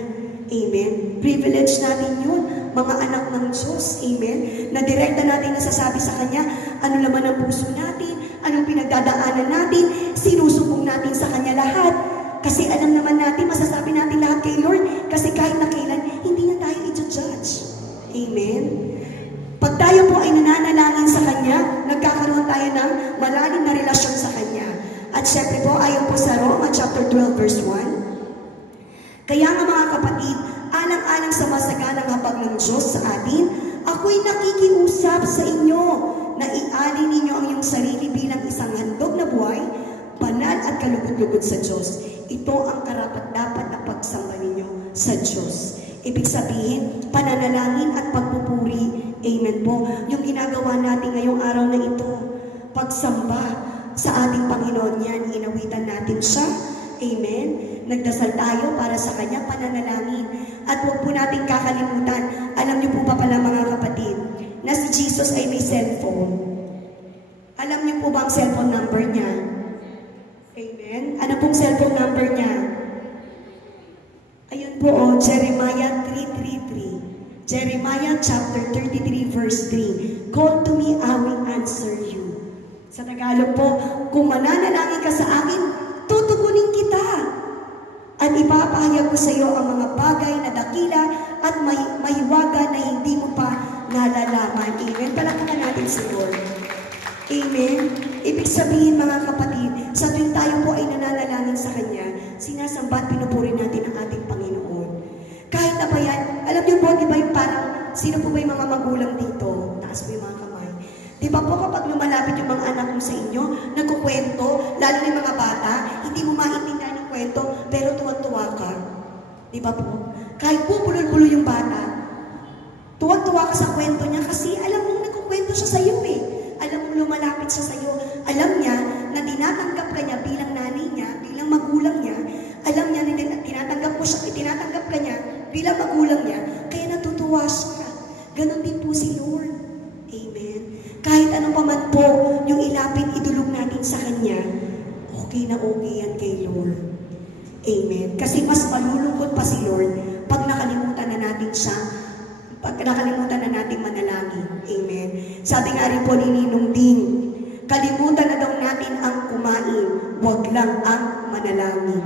Amen. Privilege natin yun, mga anak ng Diyos. Amen. Na direkta natin nasasabi sa Kanya, ano laman ang puso natin, anong pinagdadaanan natin, sinusubong natin sa Kanya lahat. Kasi alam naman natin, masasabi natin lahat kay Lord, kasi kahit na kailan, hindi niya tayo i-judge. Amen. Pag tayo po ay nananalangin sa Kanya, nagkakaroon tayo ng malalim na relasyon sa Kanya. At syempre po, ayon po sa Roma chapter 12 verse 1, kaya nga mga kapatid, alang-alang sa masaganang habag ng Diyos sa atin, ako'y nakikiusap sa inyo na ialin ninyo ang iyong sarili bilang isang handog na buhay, banal at kalugod-lugod sa Diyos. Ito ang karapat-dapat na pagsamba ninyo sa Diyos. Ibig sabihin, pananalangin at pagpupuri. Amen po. Yung ginagawa natin ngayong araw na ito, pagsamba sa ating Panginoon yan, inawitan natin siya. Amen. Nagdasal tayo para sa Kanya, pananalangin. At huwag po natin kakalimutan, alam niyo po ba pala mga kapatid, na si Jesus ay may cellphone. Alam niyo po ba ang cellphone number niya? Amen. Ano pong cellphone number niya? Ayun po, Jeremiah 3:33. Jeremiah chapter 33 verse 3. Call to me, I will answer you. Sa Tagalog po, kung mananalangin ka sa akin, tutugunin kita. At ipapahayag ko sa iyo ang mga bagay na dakila at mahiwaga na hindi mo pa nalalaman. Amen. Palakpakan natin si Lord. Amen. Ibig sabihin mga kapatid, sa tuwing tayo po ay nananalangin sa Kanya, sinasamba at pinupuri natin ang ating Panginoon. Kahit na ba yan, alam niyo po, di ba yung parang, sino po ba yung mga magulang dito? Taas po yung mga kamay. Di ba po kapag lumalapit yung mga anak mo sa inyo, nagkukwento, lalo na yung mga bata, hindi mo maintindihan yung kwento, pero tuwag-tuwa ka. Di ba po? Kahit po bulol-bulo yung bata, tuwag-tuwa ka sa kwento niya kasi alam mong nagkukwento siya sa iyo eh. Alam mong lumalapit siya sa iyo. Alam niya na tinatanggap ka niya bilang nanay niya, bilang magulang niya. Alam niya na tinatanggap ka niya bilang magulang niya. Kaya natutuwa siya. Ganon din po si Lord. Amen. Kahit ano pa man po yung ilapit, idulog natin sa Kanya, okay na okay yan kay Lord. Amen. Kasi mas malulungkot pa si Lord pag nakalimutan na natin siya, pag nakalimutan na natin manalangin. Amen. Sabi nga rin po ni Ninong Ding, kalimutan na daw natin ang kumain, wag lang ang manalangin.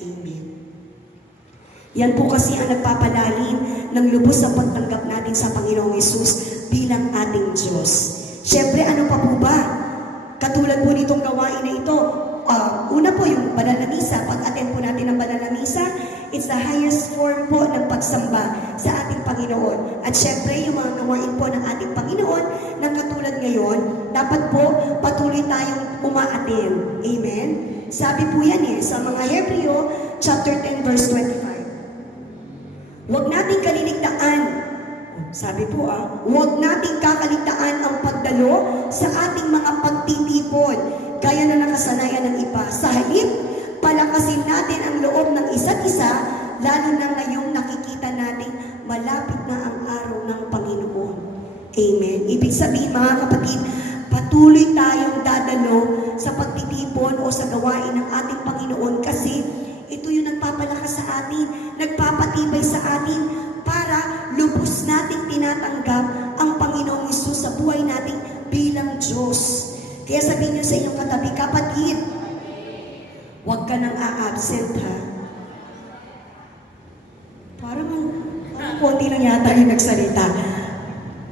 Amen. Yan po kasi ang nagpapalalim ng lubos sa pagtanggap natin sa Panginoong Hesus bilang ating Diyos. Siyempre, ano pa po ba? Katulad po nitong gawain na ito, una po yung banal na misa. Pag-attend po natin ng banal na misa, it's the highest form po ng pagsamba sa ating Panginoon. At syempre, yung mga gawain po ng ating Panginoon na katulad ngayon, dapat po patuloy tayong uma-attend. Amen? Sabi po yan sa mga Hebreo, chapter 10, verse 25. Huwag nating kaliligtaan, sabi po huwag nating kakaligtaan ang pagdalo sa ating mga pagtitipon, gaya na nakasanayan ng iba. Sa halip, palakasin natin ang loob ng isa't isa, lalo na ngayong nakikita natin malapit na ang araw ng Panginoon. Amen. Ibig sabihin mga kapatid, patuloy tayong dadalo sa pagtitipon o sa gawain ng ating Panginoon kasi ito yung nagpapalakas sa atin, nagpapatibay sa atin para lubos nating tinatanggap ang Panginoong Hesus sa buhay natin bilang Diyos. Kaya sabihin niyo sa inyong katabi, kapatid, huwag ka nang a-absent ha. Parang konti lang yata yung nagsalita.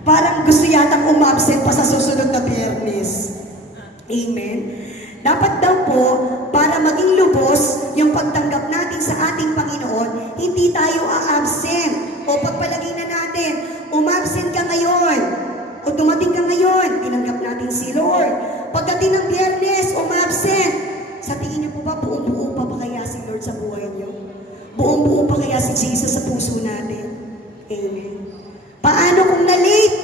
Parang gusto yatang umabsent pa sa susunod na Biyernes. Amen. Dapat daw po, para maging lubos yung pagtanggap natin sa ating Panginoon, hindi tayo a-absent. O pagpalagay na natin, umabsent ka ngayon, o dumating ka ngayon, tinanggap natin si Lord. Pagdating ng Biyernes, umabsent. Sa tingin niyo po ba, buong-buo pa ba kaya si Lord sa buhay niyo? Buong-buo pa kaya si Jesus sa puso natin? Amen. Paano kung na-late?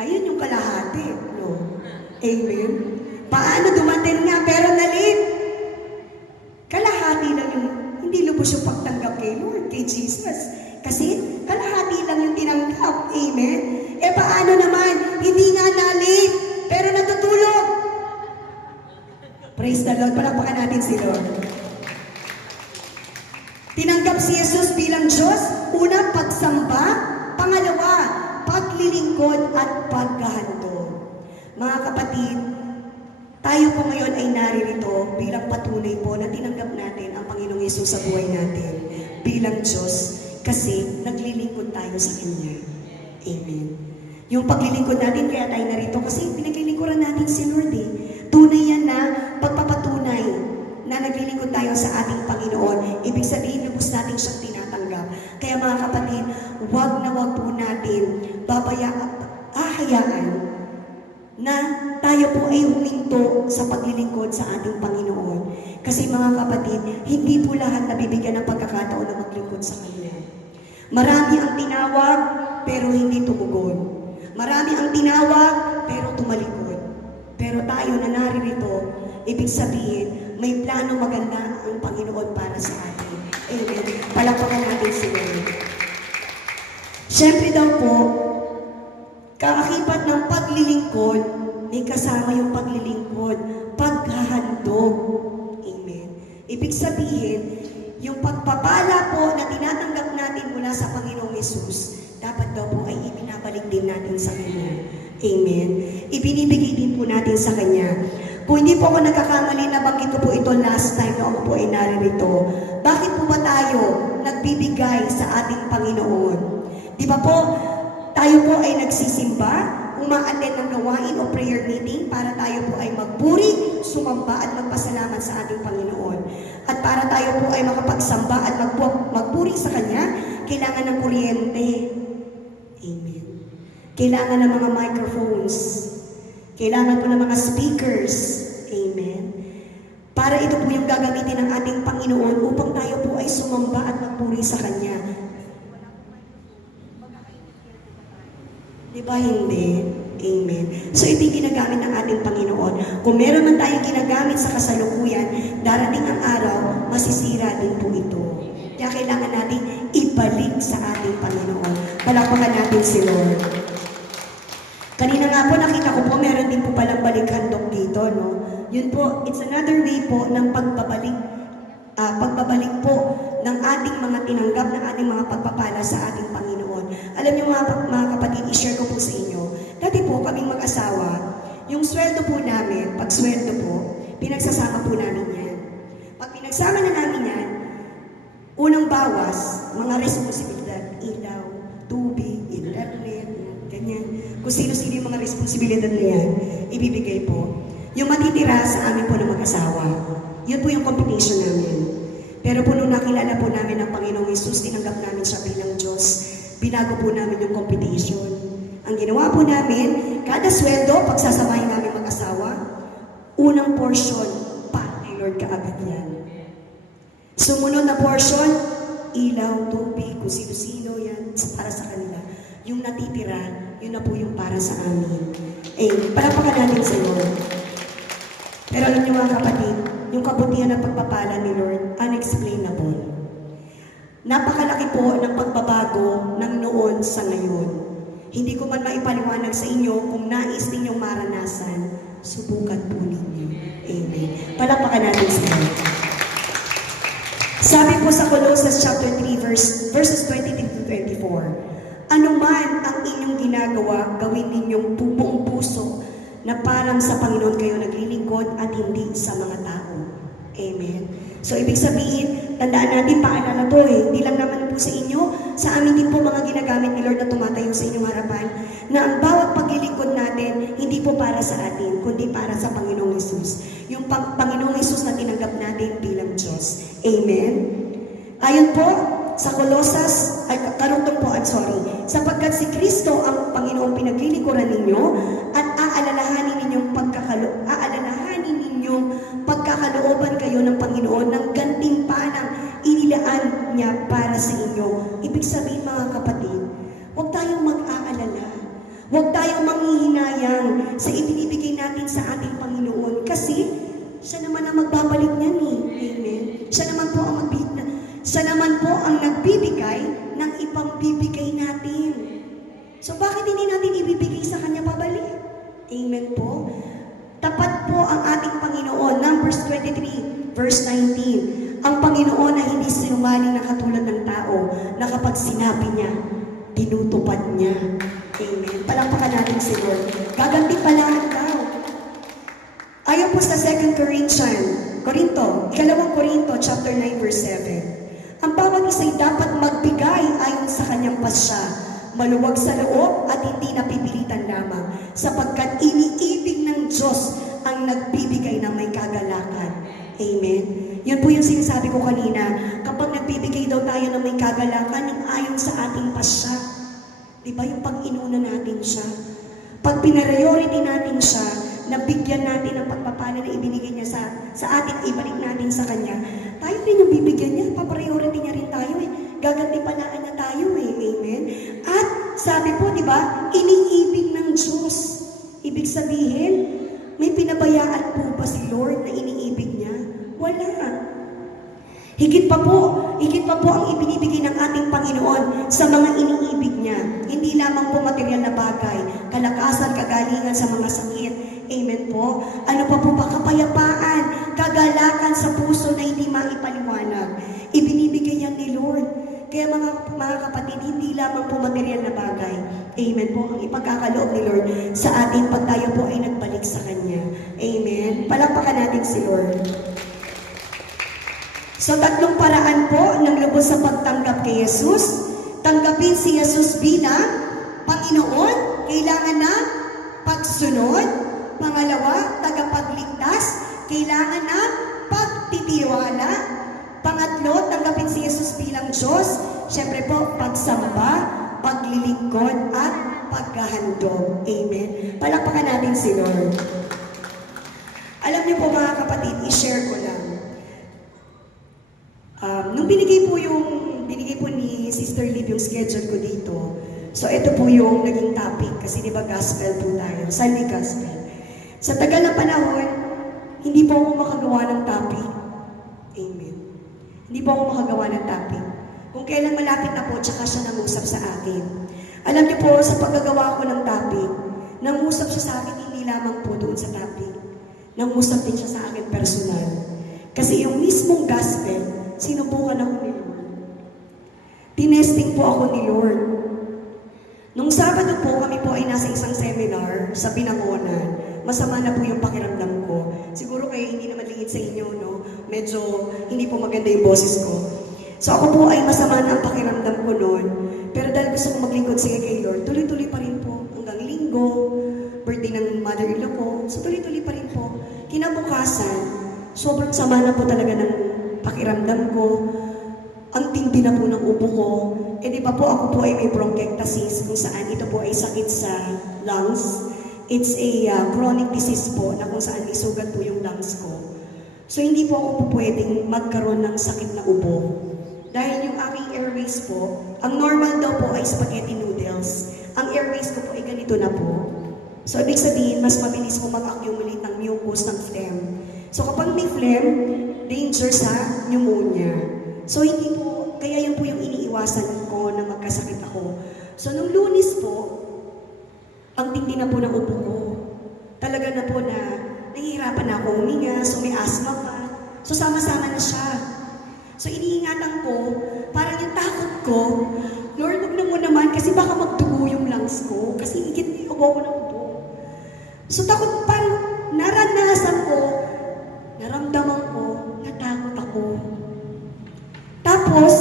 Ayun yung kalahati. No? Amen. Paano dumating nga pero na-late? Kalahati lang yung, hindi lubos yung pagtanggap kay Lord, kay Jesus. Kasi kalahati lang yung tinanggap. Amen. Paano naman? Hindi nga na-late, pero natutulog. Praise the Lord. Palakpakan natin si Lord. Tinanggap si Jesus bilang Diyos. Una, pagsamba. Pangalawa, paglilingkod at paghahandog. Mga kapatid, tayo po ngayon ay naririto bilang patunay po na tinanggap natin ang Panginoong Hesus sa buhay natin bilang Diyos kasi naglilingkod tayo sa Kanya. Amen. Yung paglilingkod natin, kaya tayo narito kasi pinaglilingkuran natin si Lord Tunay yan na pagpapatunay na naglilingkod tayo sa ating Panginoon. Ibig sabihin, lubos natin siyang tinatanggap. Kaya mga kapatid, wag na wag po natin ahayaan na tayo po ay huminto sa paglilingkod sa ating Panginoon. Kasi mga kapatid, hindi po lahat nabibigyan ng pagkakataon na maglingkod sa Kanya. Marami ang tinawag, pero hindi tumugon. Marami ang tinawag, pero tumalikod. Pero tayo na naririto, ibig sabihin, may plano maganda ang Panginoon para sa atin. Amen. Palakpakan natin si Lord. Siyempre daw po, kaakibat ng paglilingkod, may kasama yung paglilingkod, paghahandog. Amen. Ibig sabihin, yung pagpapala po na tinatanggap natin mula sa Panginoong Hesus, dapat daw po ay ibinabalik din natin sa Kanya. Amen. Ibinibigay din po natin sa Kanya. Kung hindi po ako nagkakamali, nabanggit ko po ito last time na ako po ay naririto. Bakit po ba tayo nagbibigay sa ating Panginoon? Di ba po, tayo po ay nagsisimba, uma-attend ng gawain o prayer meeting para tayo po ay magbuhay sumamba at magpasalamat sa ating Panginoon. At para tayo po ay makapagsamba at magpuri sa Kanya, kailangan ng kuryente. Amen. Kailangan ng mga microphones. Kailangan po ng mga speakers. Amen. Para ito po yung gagamitin ng ating Panginoon upang tayo po ay sumamba at magpuri sa Kanya. Di ba hindi? Amen. So ito yung ginagamit ng ating Panginoon. Kung meron man tayong ginagamit sa kasalukuyan, darating ang araw, masisira din po ito. Kaya kailangan natin ibalik sa ating Panginoon. Palakpakan natin si Lord. Kanina nga po, nakita ko po, meron din po palang balikhandok dito, no? Yun po, it's another way po ng pagbabalik po ng ating mga tinanggap, ng ating mga pagpapala sa ating Panginoon. Alam niyo mga kapatid, i-share ko po sa inyo. Dati po, kaming mag-asawa, yung sweldo po namin, pag sweldo po, pinagsasama po namin yan. Pag pinagsama na namin yan, unang bawas, mga responsibilidad, ilaw, tubig, internet, ganyan. Kung sino-sino yung mga responsibilidad na yan, ibibigay po. Yung matitira sa amin po ng mag-asawa, yun po yung competition namin. Pero po nung nakilala po namin ang Panginoong Hesus, tinanggap namin siya bilang Diyos, binago po namin yung competition. Ang ginawa po namin, kada sweldo, pagsasamahin namin mag-asawa, unang portion, para kay Lord kaagad yan. Sumunod na portion, ilaw, tubig, kung sino-sino yan, para sa kanila. Yung natitira, yun na po yung para sa amin. Palakpakan natin sa Lord. Pero alam niyo mga kapatid, yung kabutihan ng pagpapala ni Lord, unexplainable. Napakalaki po ng pagbabago ng noon sa ngayon. Hindi ko man maipaliwanag sa inyo kung nais ninyong maranasan, subukan po ninyo. Amen. Palakpakan natin sa Lord. Sabi po sa Colossians chapter 3, verses 23 to 24, ano man ang inyong ginagawa, gawin ninyong buong puso na parang sa Panginoon kayo naglilingkod at hindi sa mga tao. Amen. So, ibig sabihin, tandaan natin, paalala to hindi lang naman po sa inyo, sa amin din po mga ginagamit ni Lord na tumatayo sa inyong harapan, na ang bawat paglilingkod natin, hindi po para sa atin, kundi para sa Panginoong Hesus. Yung Panginoong Hesus na tinanggap natin bilang Diyos. Amen. Ayon po, sa Colosas, sapagkat si Kristo ang Panginoong pinaglilingkuran ninyo at aalalahanin ninyong pagkakalooban kayo ng Panginoon ng gantimpalang inilaan niya para sa inyo. Ibig sabihin mga kapatid, huwag tayong mag-aalala. Huwag tayong manghihinayang sa ibinibigay natin sa ating Panginoon kasi siya naman ang magbabalik niyan Amen. Siya naman po ang nagbibigay ng ipambibigay natin. So bakit hindi natin ibibigay sa Kanya pabalik? Amen po. Tapat po ang ating Panginoon. Numbers 23, verse 19. Ang Panginoon ay hindi sinungaling na katulad ng tao na kapag sinabi niya, tinutupad niya. Amen. Palakpakan natin si Lord. Gaganti pala daw. Ayon po sa 2 Corinto, 2 Corinto, chapter 9, verse 7. Ang bawat isa'y dapat magbigay ayon sa kanyang pasya, maluwag sa loob at hindi napipilitan lamang, sapagkat iniibig ng Diyos ang nagbibigay ng may kagalakan. Amen. Yun po yung sinasabi ko kanina, kapag nagbibigay daw tayo ng may kagalakan ng ayon sa ating pasya, di ba yung pag-inuna natin siya? Pag pinapriority natin siya, nabigyan natin ng pagpapala na ibinigay niya sa atin, ibalik natin sa Kanya, tayo rin yung bibigyan niya, papriority niya rin tayo gagantipalaan niya tayo Amen. At sabi po, di ba, iniibig ng Diyos. Ibig sabihin, may pinabayaan po ba si Lord na iniibig niya? Wala. Higit pa po ang ibinibigay ng ating Panginoon sa mga iniibig niya. Hindi lamang po material na bagay, kalakasan, kagalingan sa mga sakit. Amen po. Ano pa po ba? Kapayapaan, kagalakan sa puso na hindi maipaliwanag. Ibinibigay yan ni Lord. Kaya mga kapatid, hindi lamang po material na bagay. Amen po. Ang ipagkakaloob ni Lord sa ating pag tayo po ay nagbalik sa Kanya. Amen. Palakpakan natin si Lord. So, 3 paraan po ng lubos sa pagtanggap kay Jesus. Tanggapin si Jesus bilang Panginoon, kailangan na pagsunod. Pangalawa, tagapagligtas, kailangan ng pagtitiwala. Pangatlo, tanggapin si Jesus bilang Diyos. Siyempre po, pagsamba, paglilingkod, at paghahandog. Amen. Palakpakan natin si Lord. Alam niyo po mga kapatid, i-share ko lang. Nung binigay po ni Sister Liv yung schedule ko dito, so ito po yung naging topic, kasi di ba gospel po tayo, Sunday gospel. Sa tagal na panahon, hindi po ako makagawa ng topic. Amen. Hindi po ako makagawa ng topic. Kung kailan malapit na po, tsaka siya nangusap sa akin. Alam niyo po, sa paggagawa ko ng topic, nangusap siya sa akin hindi lamang po doon sa topic. Nangusap din siya sa akin personal. Kasi yung mismong gospel, sinubukan ako ni Lord. Tinesting po ako ni Lord. Nung Sabado po, kami po ay nasa isang seminar sa Binangonan. Masama na po yung pakiramdam ko. Siguro kayo hindi naman lingid sa inyo, no? Medyo hindi po maganda yung boses ko. So ako po ay masama na ang pakiramdam ko noon. Pero dahil gusto kong maglingkod sige kay Lord, tuloy-tuloy pa rin po. Hanggang linggo, birthday ng mother-in-law ko. So tuloy-tuloy pa rin po. Kinabukasan, sobrang sama na po talaga ng pakiramdam ko. Ang tindi na po ng ubo ko. Eh di ba po ako po ay may bronchiectasis kung saan ito po ay sakit sa lungs. It's a chronic disease po na kung saan may sugat po yung lungs ko. So hindi po ako po pwedeng magkaroon ng sakit na ubo. Dahil yung aking airways po, ang normal daw po ay spaghetti noodles. Ang airways ko po ay ganito na po. So ibig sabihin, mas mabilis po mag-accumulate ng mucus ng phlegm. So kapag may phlegm, danger sa pneumonia. So hindi po, kaya yun po yung iniiwasan ko na magkasakit ako. So nung Lunes po, ang tindi na po ng ubo ko. Talaga na po na nahihirapan na ako huminga, so may asthma pa. So sama-sama na siya. So iniingatan ko, parang yung takot ko, Lord, wag na mo naman kasi baka magdugo yung lungs ko kasi higit yung ubo ko ng ubo. So takot, parang naranasan ko, naramdaman ko, natakot ako. Tapos,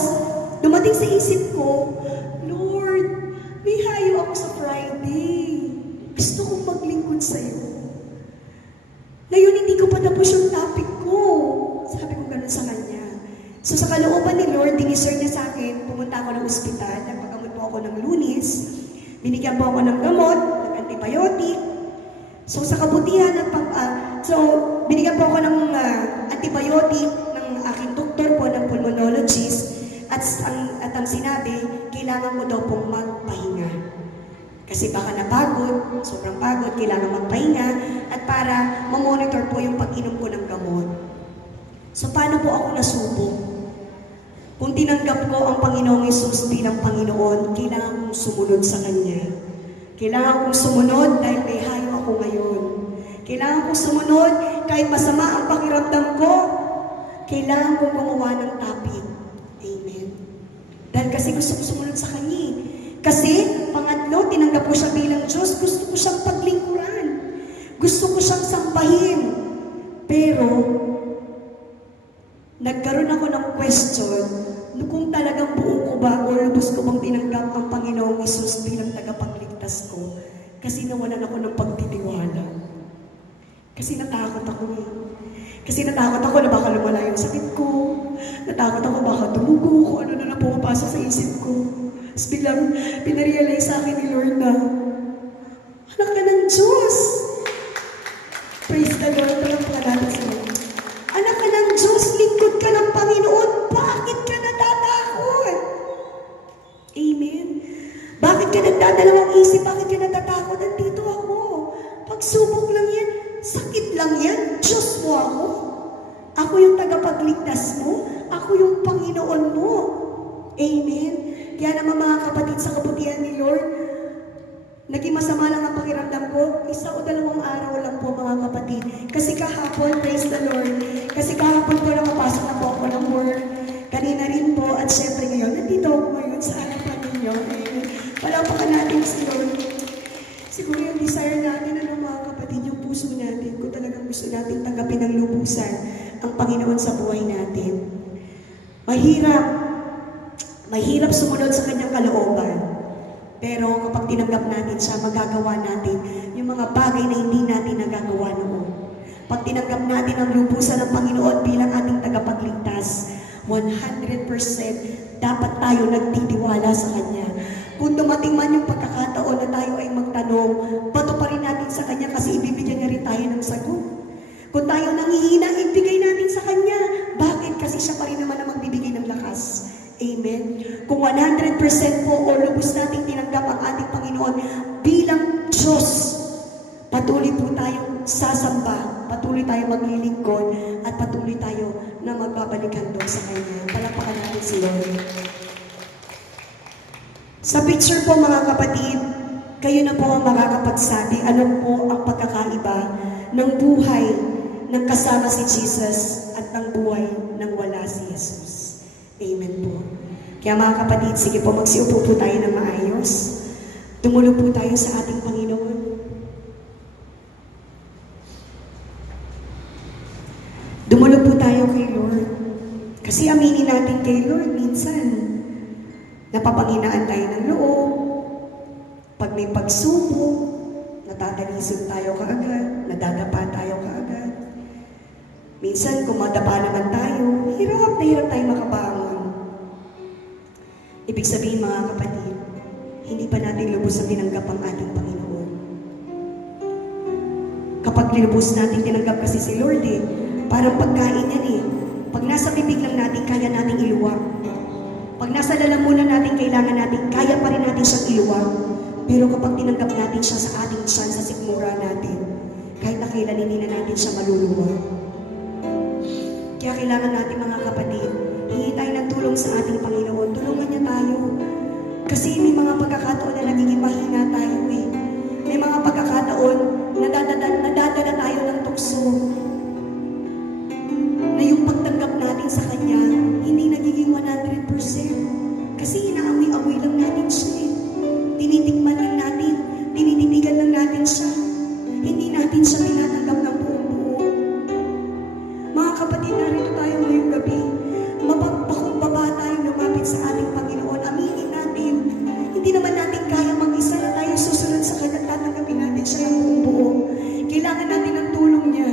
dumating sa isip ko, Lord, may hayo ako sa Friday. Gusto kong maglingkod sa'yo. Ngayon, hindi ko pa tapos yung topic ko. Sabi ko ganun sa kanya. So, sa kalooban ni Lord, diniscern niya sa akin, pumunta ako ng ospital, nagpagamot po ako ng Lunes, binigyan po ako ng gamot, ng antibiotic. So, sa kabutihan, binigyan po ako ng antibiotic ng aking doktor po, ng pulmonologist, at ang sinabi, kailangan mo daw pong magpahinga. Kasi baka napagod, sobrang pagod, kailangan magpahinga, at para mamonitor po yung pag-inom ko ng gamot. So, paano po ako nasubok? Kung tinanggap ko ang Panginoong Hesus bilang Panginoon, kailangan kong sumunod sa Kanya. Kailangan kong sumunod dahil may hayo ako ngayon. Kailangan kong sumunod kahit masama ang pakiramdam ko. Kailangan kong gumawa ng topic. Amen. Dahil kasi gusto ko sumunod sa Kanya. Kasi, pangatlo, tinanggap ko siya bilang Diyos. Gusto ko siyang paglingkuran. Gusto ko siyang sambahin. Pero, nagkaroon ako ng question kung talagang buo ko ba o lubos ko bang tinanggap ang Panginoong Hesus bilang tagapagligtas ko. Kasi nawalan ako ng pagtitiwala. Kasi natakot ako eh. Kasi natakot ako na baka lumala yung sakit ko. Natakot ako baka tumugo ko. Ano na lang pumapasok sa isip ko. Tapos biglang pinarealize sa akin ni Lord na anak ka ng Diyos. Praise the Lord. Talagang natin sa Lord. Anak ka ng Diyos, lingkod ka ng Panginoon. Bakit ka natatakot? Amen. Bakit ka nagdadalawang isip? Bakit ka natatakot? Nandito ako. Pagsubok lang yan. Sakit lang yan. Diyos mo ako. Ako yung tagapagligtas mo. Ako yung Panginoon mo. Amen. Kaya naman mga kapatid sa kabutihan ni Lord, naging masama lang ang pakiramdam ko. 1 o 2 araw lang po mga kapatid. Kasi kahapon, praise the Lord. Kasi kahapon po nakapasok na po ako ng work. Kanina rin po. At syempre ngayon, nandito ako ngayon sa harapan ninyo. Amen. Palapakan natin si Lord. Siguro yung desire natin, mga kapatid, yung puso natin, kung talagang gusto natin tanggapin ng lubusan ang Panginoon sa buhay natin. Mahirap sumunod sa kanyang kalooban. Pero kapag tinanggap natin siya, magagawa natin yung mga bagay na hindi natin nagagawa noon. Pag tinanggap natin ang lubusan ng Panginoon bilang ating tagapagligtas, 100% dapat tayo nagtitiwala sa Kanya. Kung dumating man yung pagkakataon na tayo ay magtanong, patuparin natin sa Kanya kasi ibibigyan niya rin tayo ng sagot. Kung tayo nangihina, ibigay natin sa Kanya. Bakit? Kasi siya pa rin naman ang magbibigay ng lakas. Amen. Kung 100% po o lubos nating tinanggap ang ating Panginoon bilang Diyos, patuloy po tayong sasamba, patuloy tayong maglilingkod, at patuloy tayo na magbabalikan doon sa Kanya. Palakpakan natin si Lord. Sa picture po mga kapatid, kayo na po ang makakapagsabi ano po ang pagkakaiba ng buhay ng kasama si Jesus at ng buhay ng wala si Jesus. Amen po. Kaya mga kapatid, sige po, magsiupo po tayo ng maayos. Tumulo po tayo sa ating Panginoon. Dumulo po tayo kay Lord. Kasi aminin natin kay Lord, minsan, napapanghinaan tayo ng loob. Pag may pagsubok, natatalisod tayo kaagad, nadadapa tayo kaagad. Minsan, kung madapa naman tayo, hirap na hirap tayo makabangon. Ibig sabihin mga kapatid, hindi pa natin lubos na tinanggap ang ating Panginoon. Kapag lubos natin tinanggap kasi si Lord parang pagkain yan Pag nasa bibig lang natin, kaya natin iluwag. Pag nasa lalamunan natin, kailangan natin, kaya pa rin natin siyang iluwag. Pero kapag tinanggap natin siya sa ating tiyan, sa sikmura natin, kahit na kailan hindi na natin siya maluluwag. Kaya kailangan natin mga kapatid, hingi tayo ng tulong sa ating Panginoon. Tulungan niya tayo. Kasi may mga pagkakataon na nagiging mahina tayo May mga pagkakataon na nadadala tayo ng tukso. Na yung pagtanggap natin sa Kanya, hindi nagiging 100%. Kasi inaamoy-amoy lang natin siya Tinitikman lang natin, tinititigan lang natin siya. Hindi natin siya tinatanggap ng buong-buo. Mga kapatid, narito tayo ngayong gabi. Mapagpakumbaba tayong lumapit sa ating Panginoon. Aminin natin. Hindi naman natin kaya mag-isa na tayo susunod sa Kanya. Tatanggapin natin siya ng buong-buo. Kailangan natin ng tulong niya.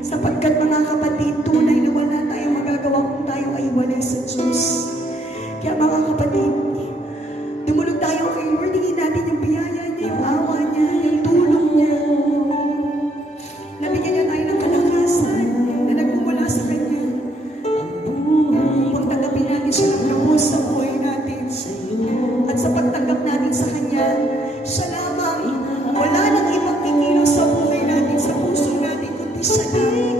Sapagkat mga kapatid, tunay na wala tayong magagawa kung tayo ay walay sa Diyos. Kaya mga kapatid, dumulog tayo kay Lord. Hingin natin yung biyaya niya, yung awa niya, yung tulong niya. Nabigyan niya tayo ng kalakasan na nagmumula sa Kanya. Pagtanggapin natin siya ng lubos sa buhay natin. At sa pagtanggap natin sa Kanya, siya lamang, wala nang ibang kikilos sa buhay natin, sa puso natin, kundi siya lamang.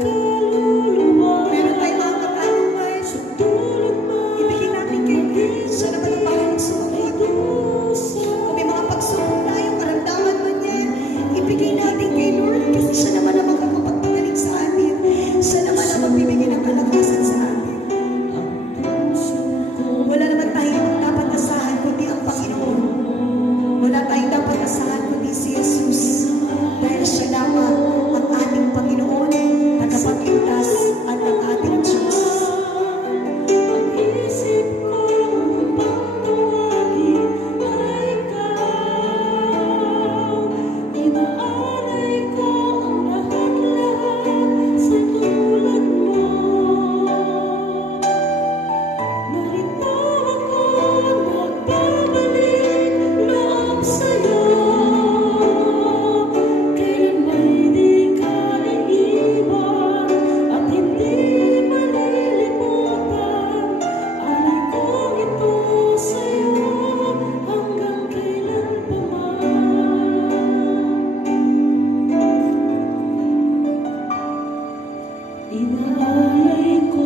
Meron tayong mga katanungan. Ibigin natin kay Lord. Siya naman ang mahalang sumagot. Kung may mga pagsubok tayo, karamdaman mo niya, ibigay natin kay Lord kasi siya naman ang makakapagpagaling sa atin. Siya naman ang magbibigay ng kalakasan sa atin. Wala naman tayong dapat asahan kundi ang Panginoon. Wala tayong dapat asahan kundi si Jesus. Dahil siya lamang ang ating Panginoon, tagapagligtas at ang ating Diyos. Inaalay ko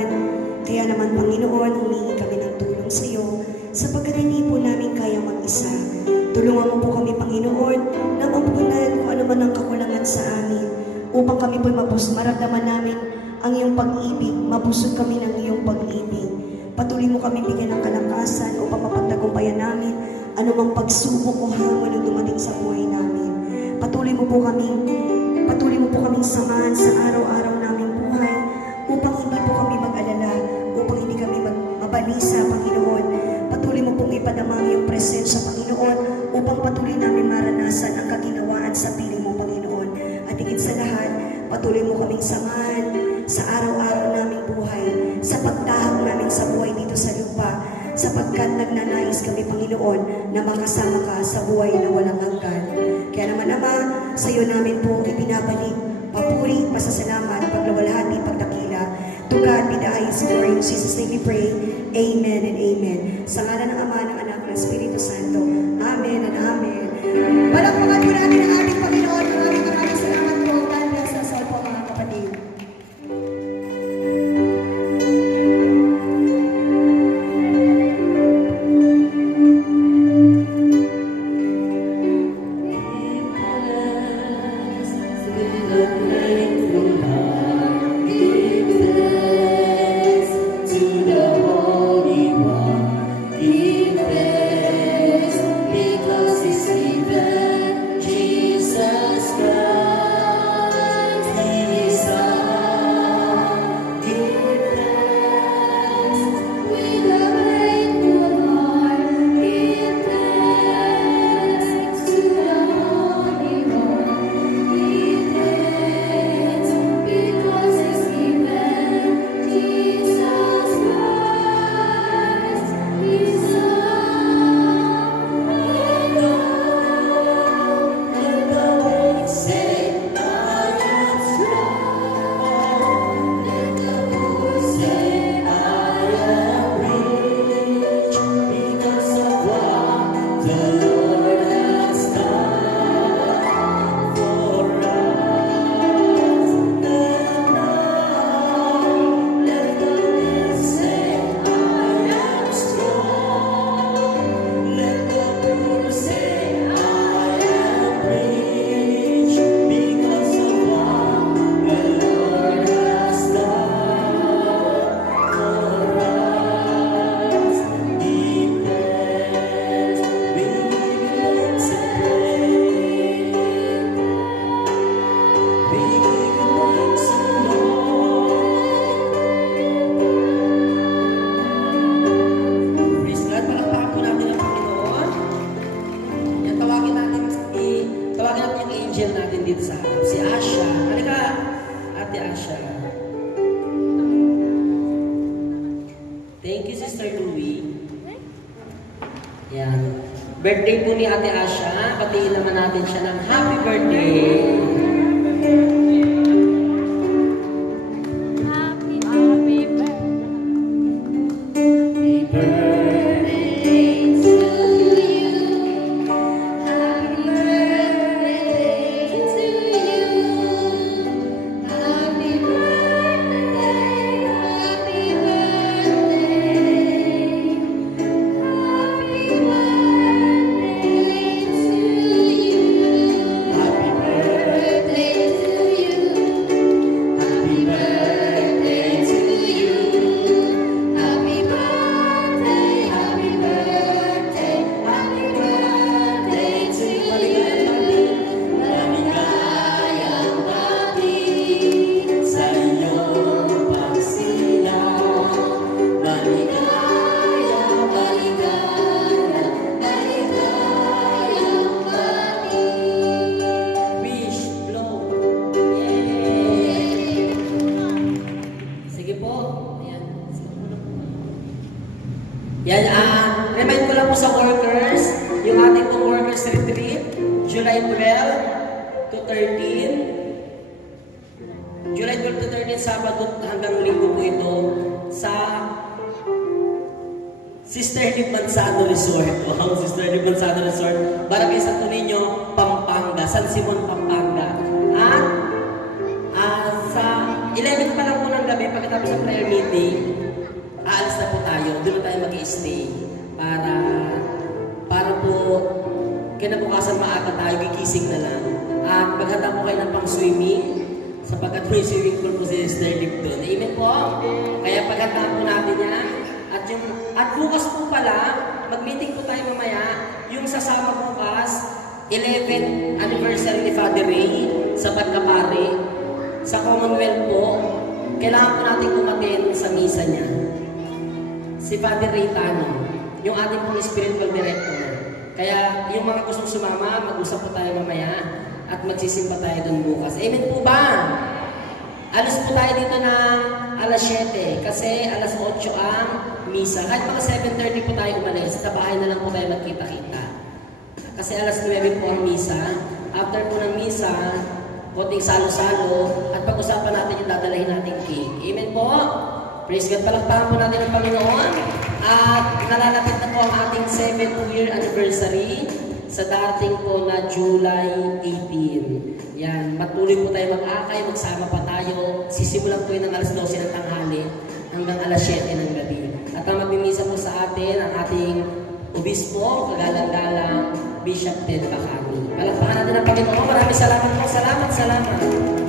katawan. Kaya naman, Panginoon, humingi kami ng tulong sa iyo sapagkat hindi po namin kaya mag-isa. Tulungan mo po kami, Panginoon, na mapunan kung ano man ang kakulangan sa amin upang kami po'y maramdaman namin ang iyong pag-ibig, mabusog kami ng iyong pag-ibig. Patuloy mo kami bigyan ng kalakasan upang mapagtagumpayan namin anumang pagsubok o hamon na dumating sa buhay namin. Patuloy mo po kaming samahan sa araw-araw naming buhay upang hindi po kami mag-alala, upang hindi kami mabalisa, Panginoon. Patuloy mo pong ipadama ang iyong presensya, Panginoon, upang patuloy namin maranasan ang kaginawaan sa piling mo, Panginoon. At higit sa lahat, patuloy mo kaming samahan sa araw-araw naming buhay, sa pagtahak namin sa buhay dito sa lupa, sapagkat nagnanais kami, Panginoon, na makasama ka sa buhay na walang hanggan. Kaya naman, Ama, sa iyo namin po ibinabalik papuri, pasasalamat, pagluwalhati, pagdakila. To God be the highest glory. In Jesus' name we pray. Amen and amen. Sa ngalan ng Ama, ng Anak, ng Espiritu Santo. Amen and amen. Palakpakan po natin ang ating Panginoon. Maraming salamat po. God bless us all po, mga kapatid. Thank you, Sister Louie. Yan. Birthday po ni Ate Asha. Patiin naman natin siya ng happy birthday. Yan, remind ko lang po sa workers, yung ating pong workers retreat, July 12 to 13. July 12 to 13, Sabado hanggang Linggo po ito sa Sister Libanzado Resort. Wow, Sister Libanzado Resort. Barangay Santo Niño, Pampanga. San Simon, Pampanga. At sa 11 pa lang po ng gabi, pagkatapos ng prayer meeting, aalis na po tayo. Doon na tayo mag-i-stay para po kinabukasan maaga tayo, gigising na lang. At maghanda po kayo ng pang-swimming sapagkat may swimming pool po si Sister Liv doon. Amen po? Kaya paghanda po natin yan. At bukas po pala, mag-meeting po tayo mamaya, yung sasama bukas, 11th anniversary ni Father Ray sa Pagkapari, sa Commonwealth po, kailangan po natin kumatin sa misa niya. Si Father Ray Tano, yung ating pong spiritual director. Kaya yung mga gustong sumama, mag-usap po tayo mamaya at magsisimba tayo doon bukas. Amen po ba? Alas po tayo dito ng alas 7 kasi alas 8 ang misa. Kahit mga 7:30 po tayo umalis, sa bahay na lang po tayo magkita-kita. Kasi alas 9 po ang misa. After po ng misa, konting salo-salo at pag-usapan natin yung dadalahin nating cake. Amen po? Praise God, palakpakan po natin ang Panginoon. At nalalapit na po ang ating 7th-year anniversary sa dating po na July 18. Yan, patuloy po tayo mag-akay, magsama pa tayo. Sisimulan po yun ng alas 12 ng tanghali hanggang alas 7 ng gabi. At ang magmimisa po sa atin, ang ating obispo, kagalang-galang, Bishop Ted Bacani. Palakpakan natin ang Panginoon. Maraming salamat po. Salamat.